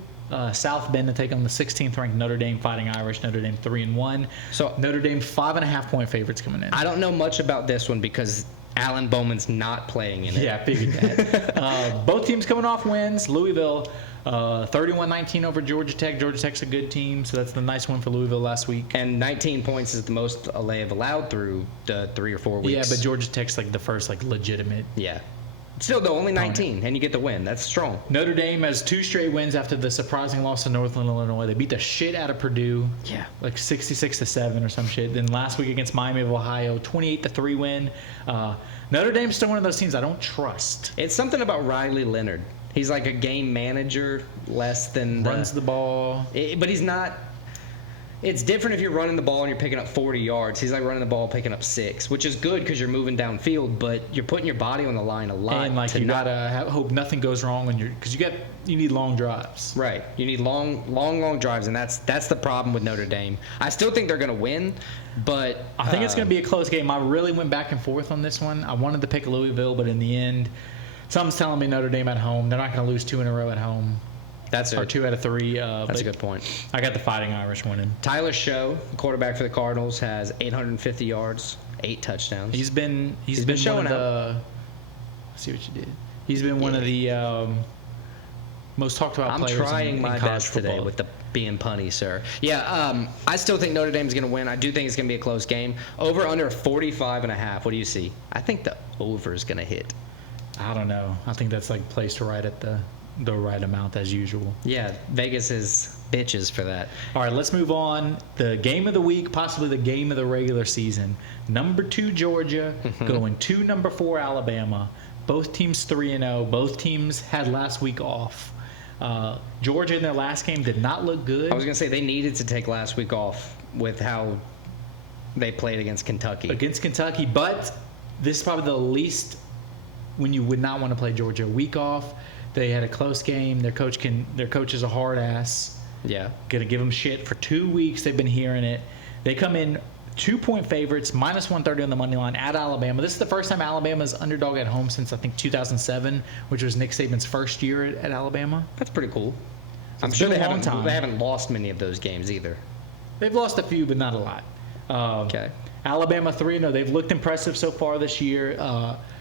South Bend to take on the 16th ranked Notre Dame Fighting Irish. Notre Dame 3-1. So Notre Dame 5.5-point favorites coming in. I don't know much about this one because Alan Bowman's not playing in it. Yeah, I figured that. Both teams coming off wins. Louisville 31-19 over Georgia Tech. Georgia Tech's a good team, so that's the nice one for Louisville last week. And 19 points is the most they have allowed through the 3 or 4 weeks. Yeah, but Georgia Tech's like the first legitimate. Yeah. Still, though, only 19, and you get the win. That's strong. Notre Dame has 2 straight wins after the surprising loss to Northland, Illinois. They beat the shit out of Purdue. Yeah. Like 66-7 or some shit. Then last week against Miami of Ohio, 28-3 win. Notre Dame's still one of those teams I don't trust. It's something about Riley Leonard. He's like a game manager less than runs the ball. But he's not. It's different if you're running the ball and you're picking up 40 yards. He's like running the ball, picking up 6, which is good because you're moving downfield, but you're putting your body on the line a lot. And you gotta hope nothing goes wrong because you need long drives. Right. You need long drives, and that's the problem with Notre Dame. I still think they're gonna win, but I think it's gonna be a close game. I really went back and forth on this one. I wanted to pick Louisville, but in the end, something's telling me Notre Dame at home. They're not gonna lose 2 in a row at home. Or 2 out of 3. That's a good point. I got the Fighting Irish winning. Tyler Show, quarterback for the Cardinals, has 850 yards, 8 touchdowns. He's been showing one of the. I see what you did. He's been one of the most talked about players. I'm trying in my best football today with the being punny, sir. Yeah, I still think Notre Dame's going to win. I do think it's going to be a close game. Over under 45.5. What do you see? I think the over is going to hit. I don't know. I think that's placed right at the right amount as usual. Yeah, Vegas is bitches for that. All right, let's move on. The game of the week, possibly the game of the regular season. Number 2 Georgia going to number 4 Alabama. Both teams 3-0. Both teams had last week off. Georgia in their last game did not look good. I was going to say they needed to take last week off with how they played against Kentucky. But this is probably the least when you would not want to play Georgia. A week off. They had a close game. Their coach is a hard ass. Yeah. Gonna give them shit for 2 weeks. They've been hearing it. They come in 2-point favorites, minus 130 on the money line at Alabama. This is the first time Alabama's underdog at home since I think 2007, which was Nick Saban's first year at Alabama. That's pretty cool. I'm it's sure been they a long time. They haven't lost many of those games either. They've lost a few, but not a lot. Okay. Alabama 3-0. They've looked impressive so far this year.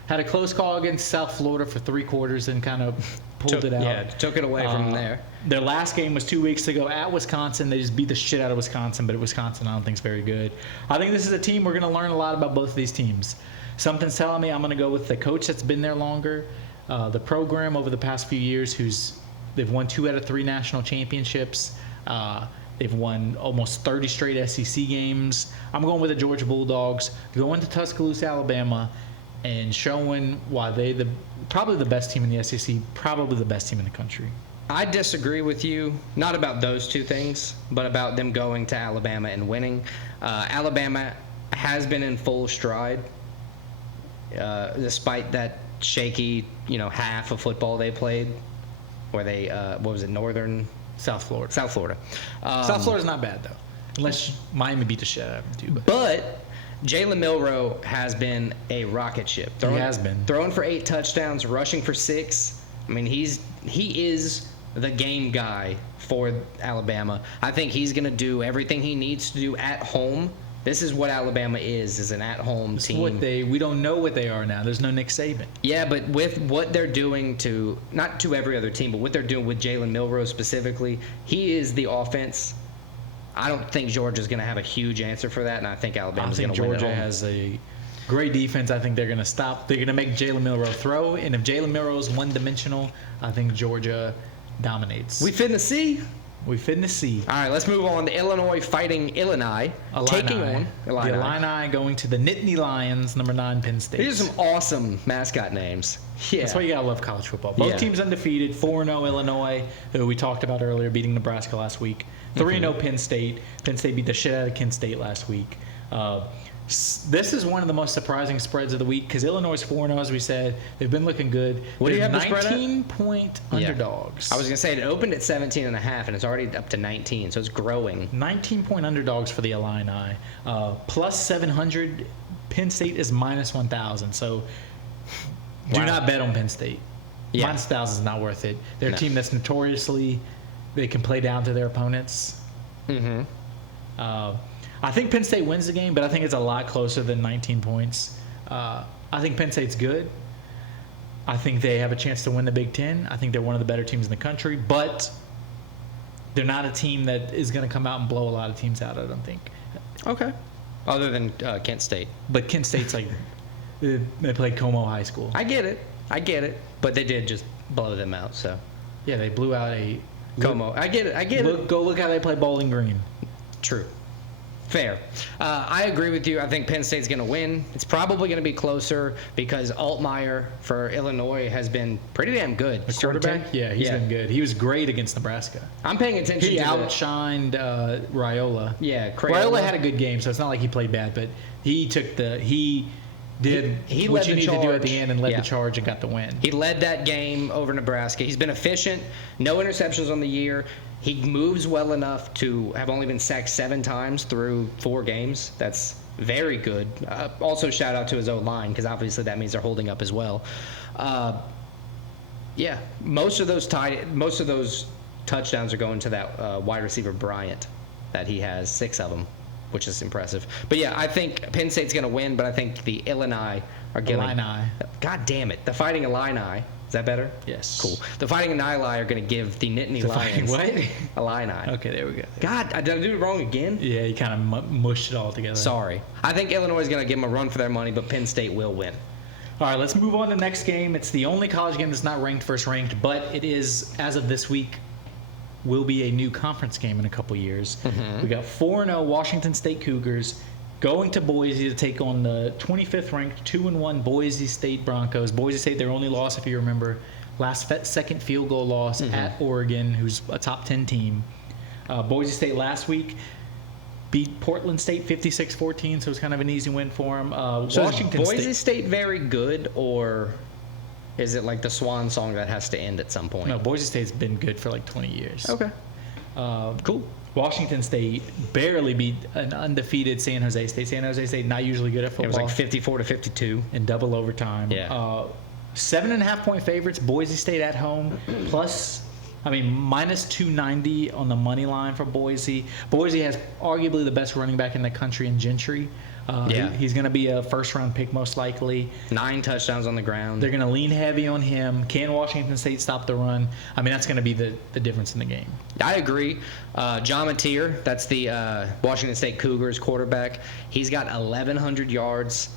Had a close call against South Florida for 3 quarters and kind of pulled it out. Yeah, took it away from there. Their last game was 2 weeks ago at Wisconsin. They just beat the shit out of Wisconsin, but Wisconsin I don't think is very good. I think this is a team we're going to learn a lot about both of these teams. Something's telling me I'm going to go with the coach that's been there longer, the program over the past few years they've won 2 out of 3 national championships. They've won almost 30 straight SEC games. I'm going with the Georgia Bulldogs, going to Tuscaloosa, Alabama, and showing why probably the best team in the SEC, probably the best team in the country. I disagree with you, not about those two things, but about them going to Alabama and winning. Alabama has been in full stride, despite that shaky, half of football they played, where they, South Florida. South Florida. South Florida's not bad, though, unless Miami beat the shit out of them, too. But Jalen Milroe has been a rocket ship. He has been. Throwing for 8 touchdowns, rushing for 6. I mean, he is the game guy for Alabama. I think he's going to do everything he needs to do at home. This is what Alabama is an at-home team. We don't know what they are now. There's no Nick Saban. Yeah, but with what they're doing not to every other team, but what they're doing with Jalen Milroe specifically, he is the offense. I don't think Georgia's going to have a huge answer for that, and I think Alabama's going to win at home. Georgia has a great defense. I think they're going to stop. They're going to make Jalen Milroe throw, and if Jalen Milroe is one-dimensional, I think Georgia dominates. We finna see. We finna see. All right, let's move on to Illinois fighting Illini. Taking on Illini. The Illini going to the Nittany Lions, number 9 Penn State. These are some awesome mascot names. Yeah. That's why you gotta love college football. Both teams undefeated. 4-0 Illinois, who we talked about earlier, beating Nebraska last week. 3-0 Penn State. Penn State beat the shit out of Kent State last week. This is one of the most surprising spreads of the week because Illinois is 4-0, as we said. They've been looking good. What do you have the spread at? 19-point underdogs. I was going to say it opened at 17.5, and it's already up to 19, so it's growing. 19-point underdogs for the Illini. Plus 700. Penn State is minus 1,000. So do not bet on Penn State. Yeah. Minus 1,000 is not worth it. They're a team that's notoriously, they can play down to their opponents. I think Penn State wins the game, but I think it's a lot closer than 19 points. I think Penn State's good. I think they have a chance to win the Big Ten. I think they're one of the better teams in the country, but they're not a team that is going to come out and blow a lot of teams out, I don't think. Okay. Other than Kent State. But Kent State's like, they played Como High School. I get it. But they did just blow them out, so. Yeah, they blew out a Como. I get it. Go look how they play Bowling Green. True. Fair. I agree with you. I think Penn State's going to win. It's probably going to be closer because Altmaier for Illinois has been pretty damn good. The quarterback? Yeah, he's been good. He was great against Nebraska. I'm paying attention He to outshined Raiola. Yeah, Raiola had a good game, so it's not like he played bad, but he did what you need to do at the end and led the charge and got the win. He led that game over Nebraska. He's been efficient. No interceptions on the year. He moves well enough to have only been sacked 7 times through 4 games. That's very good. Also, shout out to his O-line because obviously that means they're holding up as well. Most of those touchdowns are going to that wide receiver Bryant, that he has 6 of them, which is impressive. But yeah, I think Penn State's going to win, but I think the Illini are going. Illini. God damn it! The Fighting Illini. Is that better? Yes. Cool. The Fighting Illini are going to give the Nittany Lions what? Illini. Okay, there we go. God, did I do it wrong again? Yeah, you kind of mushed it all together. Sorry. I think Illinois is going to give them a run for their money, but Penn State will win. All right, let's move on to the next game. It's the only college game that's not ranked first ranked, but it is, as of this week, will be a new conference game in a couple years. We got 4-0 Washington State Cougars going to Boise to take on the 25th ranked 2-1 Boise State Broncos. Boise State, their only loss, if you remember, second field goal loss at Oregon, who's a top 10 team. Boise State last week beat Portland State 56-14, so it's kind of an easy win for them. Washington is Boise State very good, or is it like the swan song that has to end at some point? No, Boise State's been good for like 20 years. Okay. Cool. Washington State barely beat an undefeated San Jose State. San Jose State not usually good at football. It was like 54-52 in double overtime. Yeah. 7.5-point favorites. Boise State at home minus 290 on the money line for Boise. Boise has arguably the best running back in the country in Gentry. He's going to be a first-round pick most likely. 9 touchdowns on the ground. They're going to lean heavy on him. Can Washington State stop the run? I mean, that's going to be the difference in the game. I agree. John Mateer, that's the Washington State Cougars quarterback. He's got 1,100 yards,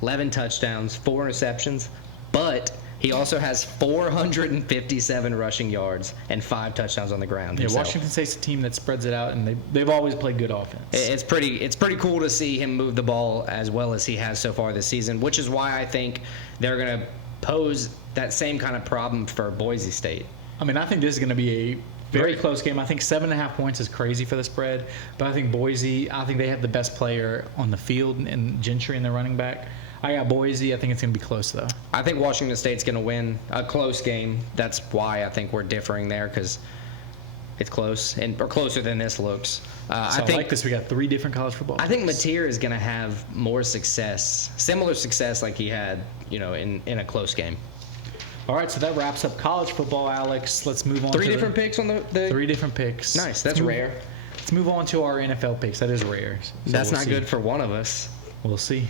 11 touchdowns, 4 interceptions, but He also has 457 rushing yards and 5 touchdowns on the ground. Yeah, himself. Washington State's a team that spreads it out, and they've always played good offense. It's pretty cool to see him move the ball as well as he has so far this season, which is why I think they're going to pose that same kind of problem for Boise State. I mean, I think this is going to be a very close game. I think 7.5 points is crazy for the spread, but I think Boise, I think they have the best player on the field and Gentry in their running back. I got Boise. I think it's going to be close, though. I think Washington State's going to win a close game. That's why I think we're differing there, because it's close or closer than this looks. I like this. We got 3 different college football teams. I think Mateer is going to have more success, similar success like he had, in a close game. All right, so that wraps up college football, Alex. Let's move on. 3 different picks on the 3 different picks. Nice. That's rare. Let's move on to our NFL picks. That is rare. So that's not good for one of us. We'll see.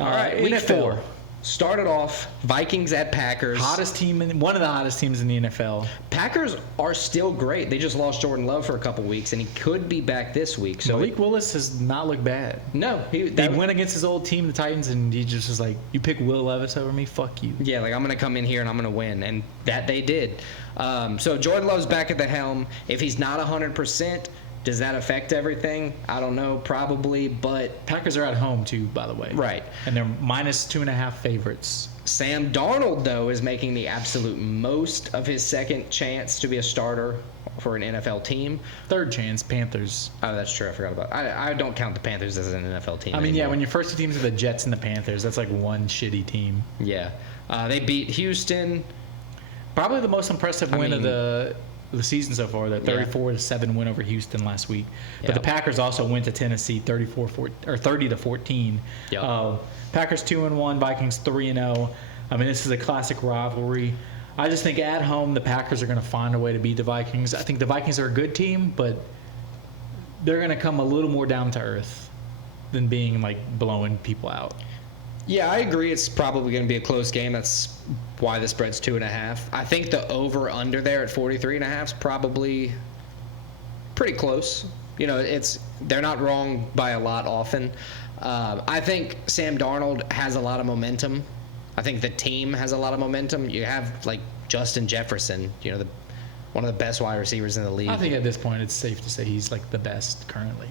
All right, week 4. Started off Vikings at Packers. One of the hottest teams in the NFL. Packers are still great. They just lost Jordan Love for a couple weeks, and he could be back this week. So Malik Willis has not looked bad. No, he went against his old team, the Titans, and he just was like, "You pick Will Levis over me? Fuck you." Yeah, like I'm gonna come in here and I'm gonna win, and that they did. So Jordan Love's back at the helm. If he's not 100%. Does that affect everything? I don't know, probably, but... Packers are at home, too, by the way. Right. And they're -2.5 favorites. Sam Darnold, though, is making the absolute most of his second chance to be a starter for an NFL team. Third chance, Panthers. Oh, that's true. I forgot about it. I don't count the Panthers as an NFL team anymore. Yeah, when your first 2 teams are the Jets and the Panthers, that's like one shitty team. Yeah. They beat Houston. Probably the most impressive win of the season so far, the 34-7 win over Houston last week. But the Packers also went to Tennessee 30-14. Yep. Packers 2-1, Vikings 3-0. I mean, this is a classic rivalry. I just think at home the Packers are going to find a way to beat the Vikings. I think the Vikings are a good team, but they're going to come a little more down to earth than being like blowing people out. Yeah, I agree. It's probably going to be a close game. That's why the spread's 2.5. I think the over/under there at 43.5 is probably pretty close. They're not wrong by a lot often. I think Sam Darnold has a lot of momentum. I think the team has a lot of momentum. You have like Justin Jefferson, one of the best wide receivers in the league. I think at this point it's safe to say he's like the best currently.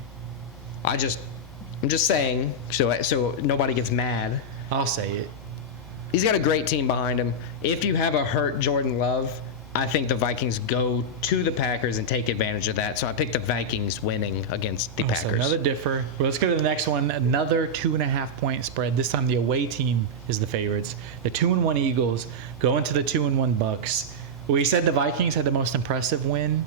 I'm just saying, so nobody gets mad. I'll say it. He's got a great team behind him. If you have a hurt Jordan Love, I think the Vikings go to the Packers and take advantage of that. So I picked the Vikings winning against the Packers. So another differ. Well, let's go to the next one. Another 2.5 point spread. This time the away team is the favorites. The 2-1 Eagles go into the 2-1 Bucks. We said the Vikings had the most impressive win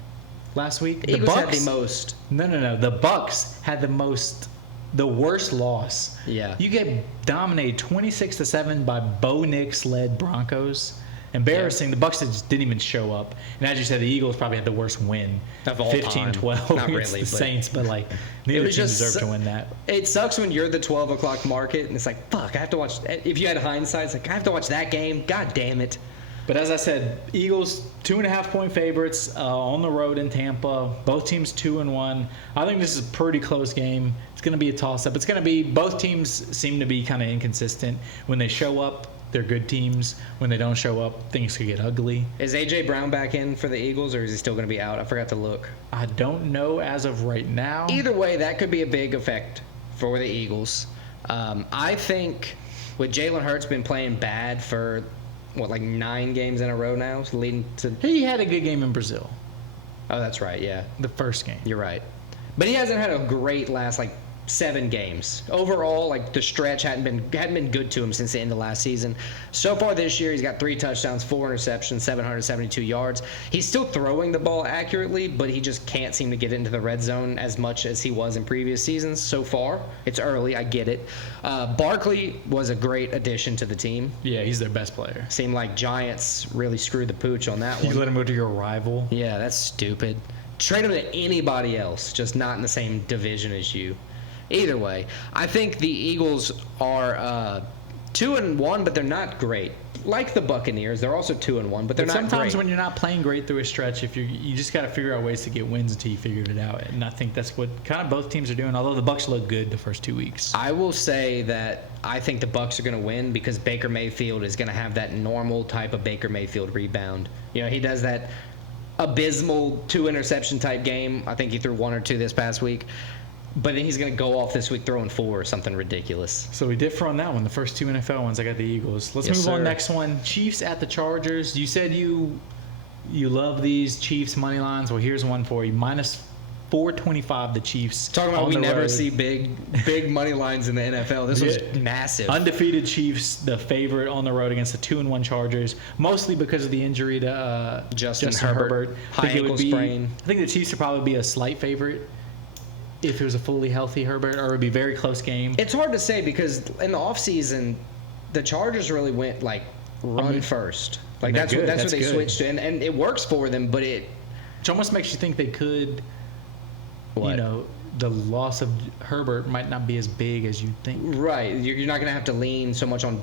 last week. The Eagles had the most. No. The Bucks had the worst loss. Yeah. You get dominated 26-7 by Bo Nix led Broncos. Embarrassing. Yeah. The Bucks just didn't even show up. And as you said, the Eagles probably had the worst win. Of all 15-12 Not against really, the Saints, but like neither team deserved to win that. It sucks when you're the 12 o'clock market and it's like, fuck, I have to watch. If you had hindsight, it's like, I have to watch that game. God damn it. But as I said, Eagles 2.5 point favorites on the road in Tampa. Both teams 2-1. I think this is a pretty close game. It's going to be a toss-up. It's going to be both teams seem to be kind of inconsistent. When they show up, they're good teams. When they don't show up, things could get ugly. Is A.J. Brown back in for the Eagles, or is he still going to be out? I forgot to look. I don't know as of right now. Either way, that could be a big effect for the Eagles. I think with Jalen Hurts been playing bad for, 9 games in a row now, leading to... He had a good game in Brazil. Oh, that's right, yeah. The first game. You're right. But he hasn't had a great last, 7 games. Overall, the stretch hadn't been good to him since the end of last season. So far this year, he's got 3 touchdowns, 4 interceptions, 772 yards. He's still throwing the ball accurately, but he just can't seem to get into the red zone as much as he was in previous seasons so far. It's early, I get it. Barkley was a great addition to the team. Yeah, he's their best player. Seemed like Giants really screwed the pooch on that one. You let him go to your rival? Yeah, that's stupid. Trade him to anybody else, just not in the same division as you. Either way, I think the Eagles are 2-1, but they're not great. Like the Buccaneers, they're also 2-1, but they're not great. Sometimes when you're not playing great through a stretch, you just got to figure out ways to get wins until you figured it out. And I think that's what kind of both teams are doing. Although the Bucs look good the first 2 weeks. I will say that I think the Bucs are going to win because Baker Mayfield is going to have that normal type of Baker Mayfield rebound. You know, he does that abysmal 2-interception type game. I think he threw 1 or 2 this past week. But then he's going to go off this week throwing 4 or something ridiculous. So we differ on that one. The first 2 NFL ones, I got the Eagles. Let's move on. Next one, Chiefs at the Chargers. You said you love these Chiefs money lines. Well, here's one for you. Minus 425, the Chiefs. Talking about we never see big money lines in the NFL. This was massive. Undefeated Chiefs, the favorite on the road against the 2-1 Chargers, mostly because of the injury to Justin Herbert. High ankle sprain. I think the Chiefs would probably be a slight favorite if it was a fully healthy Herbert, or it would be a very close game. It's hard to say because in the offseason, the Chargers really went like run first. Like that's what they switched to, and it works for them. But it almost makes you think they could. What? You know, the loss of Herbert might not be as big as you think. Right, you're not going to have to lean so much on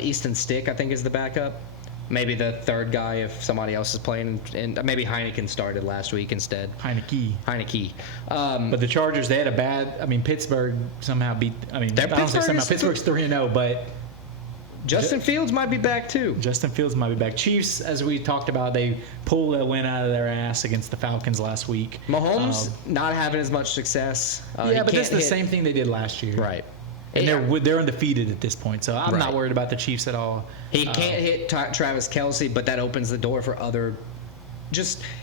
Easton Stick. I think is the backup. Maybe the third guy if somebody else is playing, and maybe Heineken started last week instead. Heineke. But the Chargers, they had a bad. I mean, Pittsburgh somehow beat. I mean, Pittsburgh's 3-0, but Justin Fields might be back too. Chiefs, as we talked about, they pulled a win out of their ass against the Falcons last week. Mahomes not having as much success. Yeah, but that's the same thing they did last year. Right. And they're undefeated at this point, so I'm not worried about the Chiefs at all. He can't hit Travis Kelce, but that opens the door for other.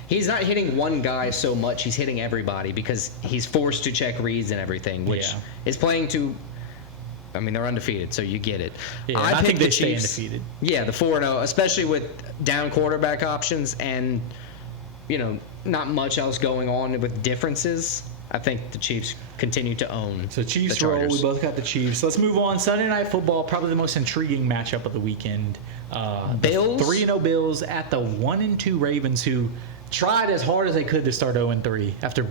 He's not hitting one guy so much; he's hitting everybody because he's forced to check reads and everything, which is playing to. I mean, they're undefeated, so you get it. Yeah, I think they stay undefeated. Yeah, the 4-0, especially with down quarterback options and not much else going on with differences. I think the Chiefs continue to own. So Chiefs roll. We both got the Chiefs. Let's move on. Sunday Night Football, probably the most intriguing matchup of the weekend. Bills? 3-0 Bills at the 1-2 Ravens, who tried as hard as they could to start 0-3 after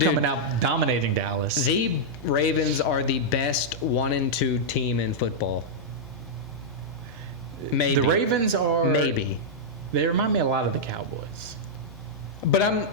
coming out dominating Dallas. The Ravens are the best 1-2 team in football. Maybe. The Ravens are... Maybe. They remind me a lot of the Cowboys. But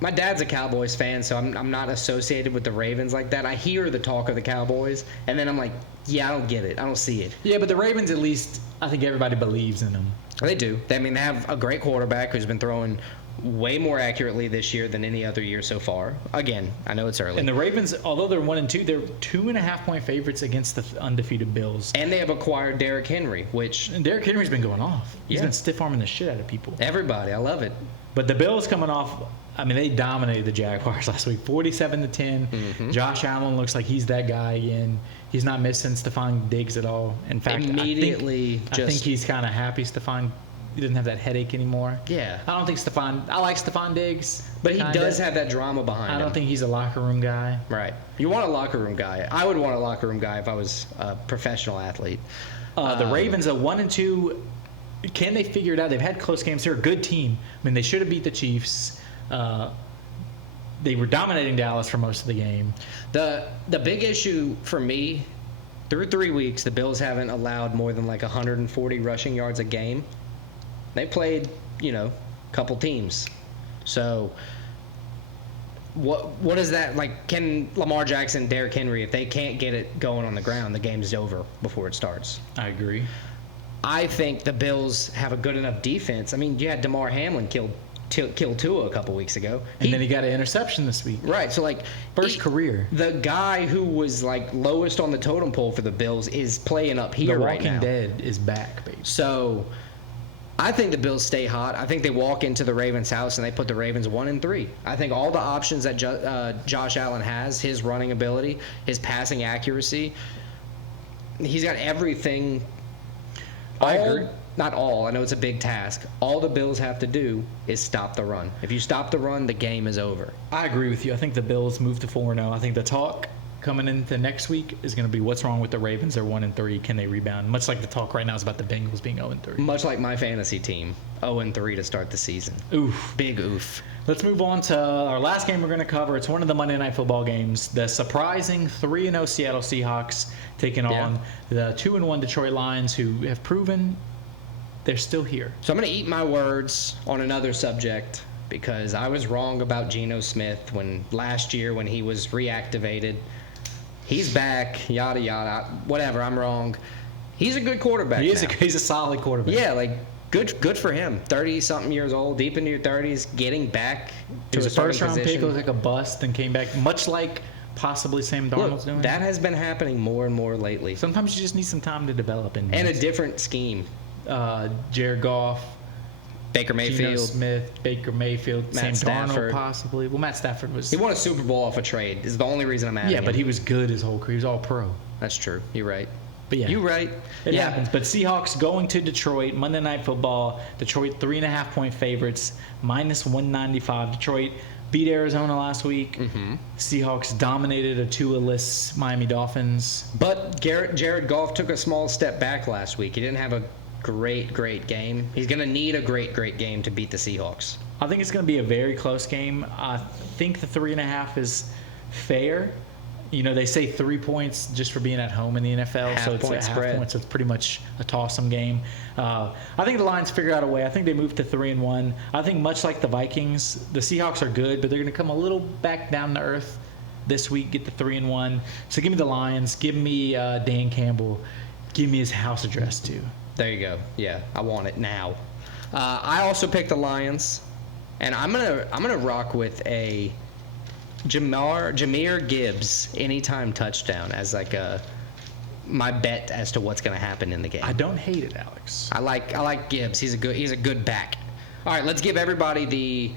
my dad's a Cowboys fan, so I'm not associated with the Ravens like that. I hear the talk of the Cowboys, and then I'm like, yeah, I don't get it. I don't see it. Yeah, but the Ravens, at least, I think everybody believes in them. They do. They have a great quarterback who's been throwing way more accurately this year than any other year so far. Again, I know it's early. And the Ravens, although they're 1-2, they're 2.5-point favorites against the undefeated Bills. And they have acquired Derrick Henry, And Derrick Henry's been going off. He's been stiff-arming the shit out of people. Everybody. I love it. But the Bills coming off... I mean, they dominated the Jaguars last week, 47-10. Mm-hmm. Josh Allen looks like he's that guy again. He's not missing Stephon Diggs at all. In fact, I think he's kind of happy Stephon doesn't have that headache anymore. Yeah. I like Stephon Diggs. But he does have that drama behind him. I don't think he's a locker room guy. Right. You want a locker room guy. I would want a locker room guy if I was a professional athlete. The Ravens are 1-2. Can they figure it out? They've had close games. They're a good team. I mean, they should have beat the Chiefs. They were dominating Dallas for most of the game. The big issue for me, through 3 weeks, the Bills haven't allowed more than like 140 rushing yards a game. They played, a couple teams. So what is that like? Can Lamar Jackson, Derrick Henry, if they can't get it going on the ground, the game's over before it starts? I agree. I think the Bills have a good enough defense. I mean, you had Damar Hamlin kill Tua a couple weeks ago. And then he got an interception this week. Right. So, first career. The guy who was, lowest on the totem pole for the Bills is playing up here right now. The Walking Dead is back, baby. So, I think the Bills stay hot. I think they walk into the Ravens' house and they put the Ravens 1-3. I think all the options that Josh Allen has, his running ability, his passing accuracy, he's got everything. I agree. Not all. I know it's a big task. All the Bills have to do is stop the run. If you stop the run, the game is over. I agree with you. I think the Bills move to 4-0. I think the talk coming into next week is going to be what's wrong with the Ravens. They're 1-3. Can they rebound? Much like the talk right now is about the Bengals being 0-3. Much like my fantasy team, 0-3 to start the season. Oof. Big oof. Let's move on to our last game we're going to cover. It's one of the Monday Night Football games. The surprising 3-0 Seattle Seahawks taking on the 2-1 Detroit Lions, who have proven they're still here. So I'm going to eat my words on another subject because I was wrong about Geno Smith last year when he was reactivated. He's back, yada, yada. Whatever, I'm wrong. He's a good quarterback He's now. a solid quarterback. Yeah, like, good for him. 30-something years old, deep into your 30s, getting back to He was a a first-round pick, position. was like a bust, and came back, much like possibly Sam Darnold's doing. That has been happening more and more lately. Sometimes you just need some time to develop. And a different scheme. Jared Goff, Baker Geno Mayfield. Smith, Baker Mayfield, Matt Sam Stafford. Darnold possibly. Well, Matt Stafford was... He won a Super Bowl off a trade is the only reason I'm adding Yeah, but him. he was good his whole career. He was all pro. That's true. You're right. But yeah. You're right. It happens. But Seahawks going to Detroit, Monday Night Football. Detroit 3.5-point favorites, minus 195. Detroit beat Arizona last week. Mm-hmm. Seahawks dominated a Tua-less Miami Dolphins. But Jared Goff took a small step back last week. He didn't have a great game. He's going to need a great game to beat the Seahawks. I think it's going to be a very close game. I think the 3.5 is fair. You know, they say 3 points just for being at home in the NFL, so it's a half point, so it's pretty much a toss-em game. I think the Lions figure out a way. I think they move to 3-1. I think much like the Vikings, the Seahawks are good, but they're going to come a little back down to earth this week, get the 3-1. So give me the Lions. Give me Dan Campbell. Give me his house address, too. There you go. Yeah, I want it now. I also picked the Lions, and I'm gonna rock with a Jahmyr Gibbs anytime touchdown as like my bet as to what's gonna happen in the game. I don't hate it, Alex. I like Gibbs. He's a good back. All right, let's give everybody the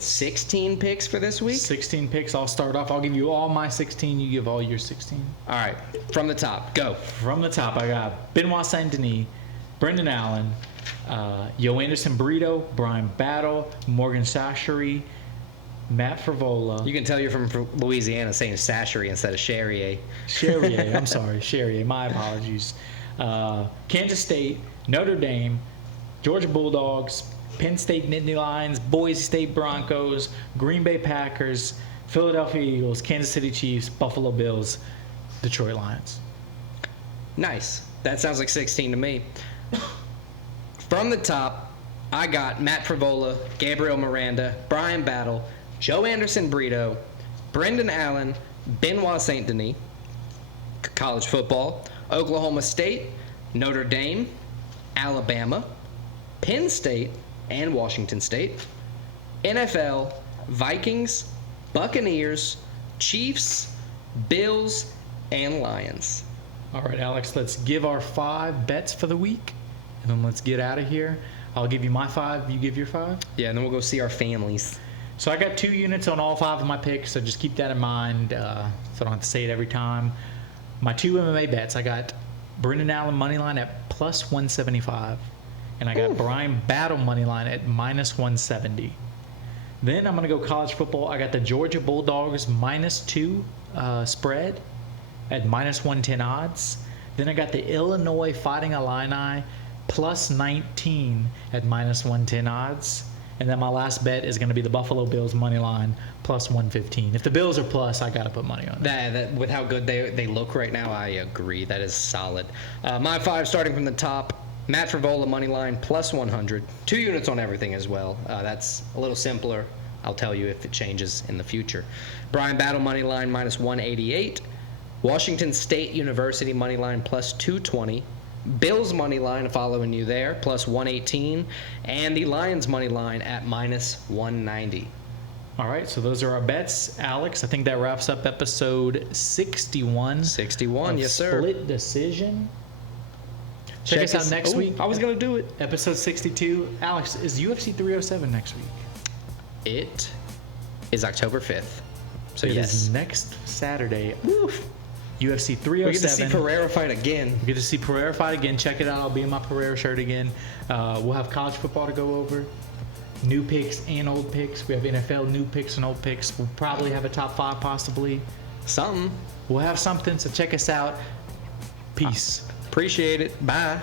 16 picks for this week? 16 picks. I'll start off. I'll give you all my 16. You give all your 16. All right, from the top, go. From the top, I got Benoit Saint-Denis, Brendan Allen, Yo Anderson Burrito, Brian Battle, Morgan Sashary, Matt Frivola. You can tell you're from Louisiana saying Sashery instead of Charrier. Charrier, I'm sorry, Charrier. My apologies. Kansas State, Notre Dame, Georgia Bulldogs, Penn State Nittany Lions, Boise State Broncos, Green Bay Packers, Philadelphia Eagles, Kansas City Chiefs, Buffalo Bills, Detroit Lions. Nice. That sounds like 16 to me. From the top, I got Matt Frivola, Gabriel Miranda, Brian Battle, Joe Anderson Brito, Brendan Allen, Benoit Saint-Denis, college football, Oklahoma State, Notre Dame, Alabama, Penn State, and Washington State, NFL, Vikings, Buccaneers, Chiefs, Bills, and Lions. All right, Alex, let's give our 5 bets for the week, and then let's get out of here. I'll give you my 5, you give your 5. Yeah, and then we'll go see our families. So I got 2 units on all 5 of my picks, so just keep that in mind so I don't have to say it every time. My 2 MMA bets, I got Brendan Allen moneyline at plus 175, and I got Brian Battle moneyline at minus 170. Then I'm going to go college football. I got the Georgia Bulldogs -2 spread at minus 110 odds. Then I got the Illinois Fighting Illini plus 19 at minus 110 odds. And then my last bet is going to be the Buffalo Bills money line plus 115. If the Bills are plus, I got to put money on it. That with how good they look right now, I agree. That is solid. My 5 starting from the top. Matt Frivola money line plus 100. 2 units on everything as well. That's a little simpler. I'll tell you if it changes in the future. Brian Battle money line minus 188. Washington State University money line plus 220. Bills money line following you there plus 118, and the Lions money line at minus 190. All right, so those are our bets, Alex. I think that wraps up episode 61. 61, yes sir. Split Decision. Check us out next week. I was gonna do it. Episode 62. Alex, is UFC 307 next week? It is October 5th. So It yes. is next Saturday. Woof. UFC 307. We get to see Pereira fight again. We get to see Pereira fight again. Check it out. I'll be in my Pereira shirt again. We'll have college football to go over. New picks and old picks. We have NFL new picks and old picks. We'll probably have a top 5 possibly. Something. We'll have something, so check us out. Peace. Appreciate it. Bye.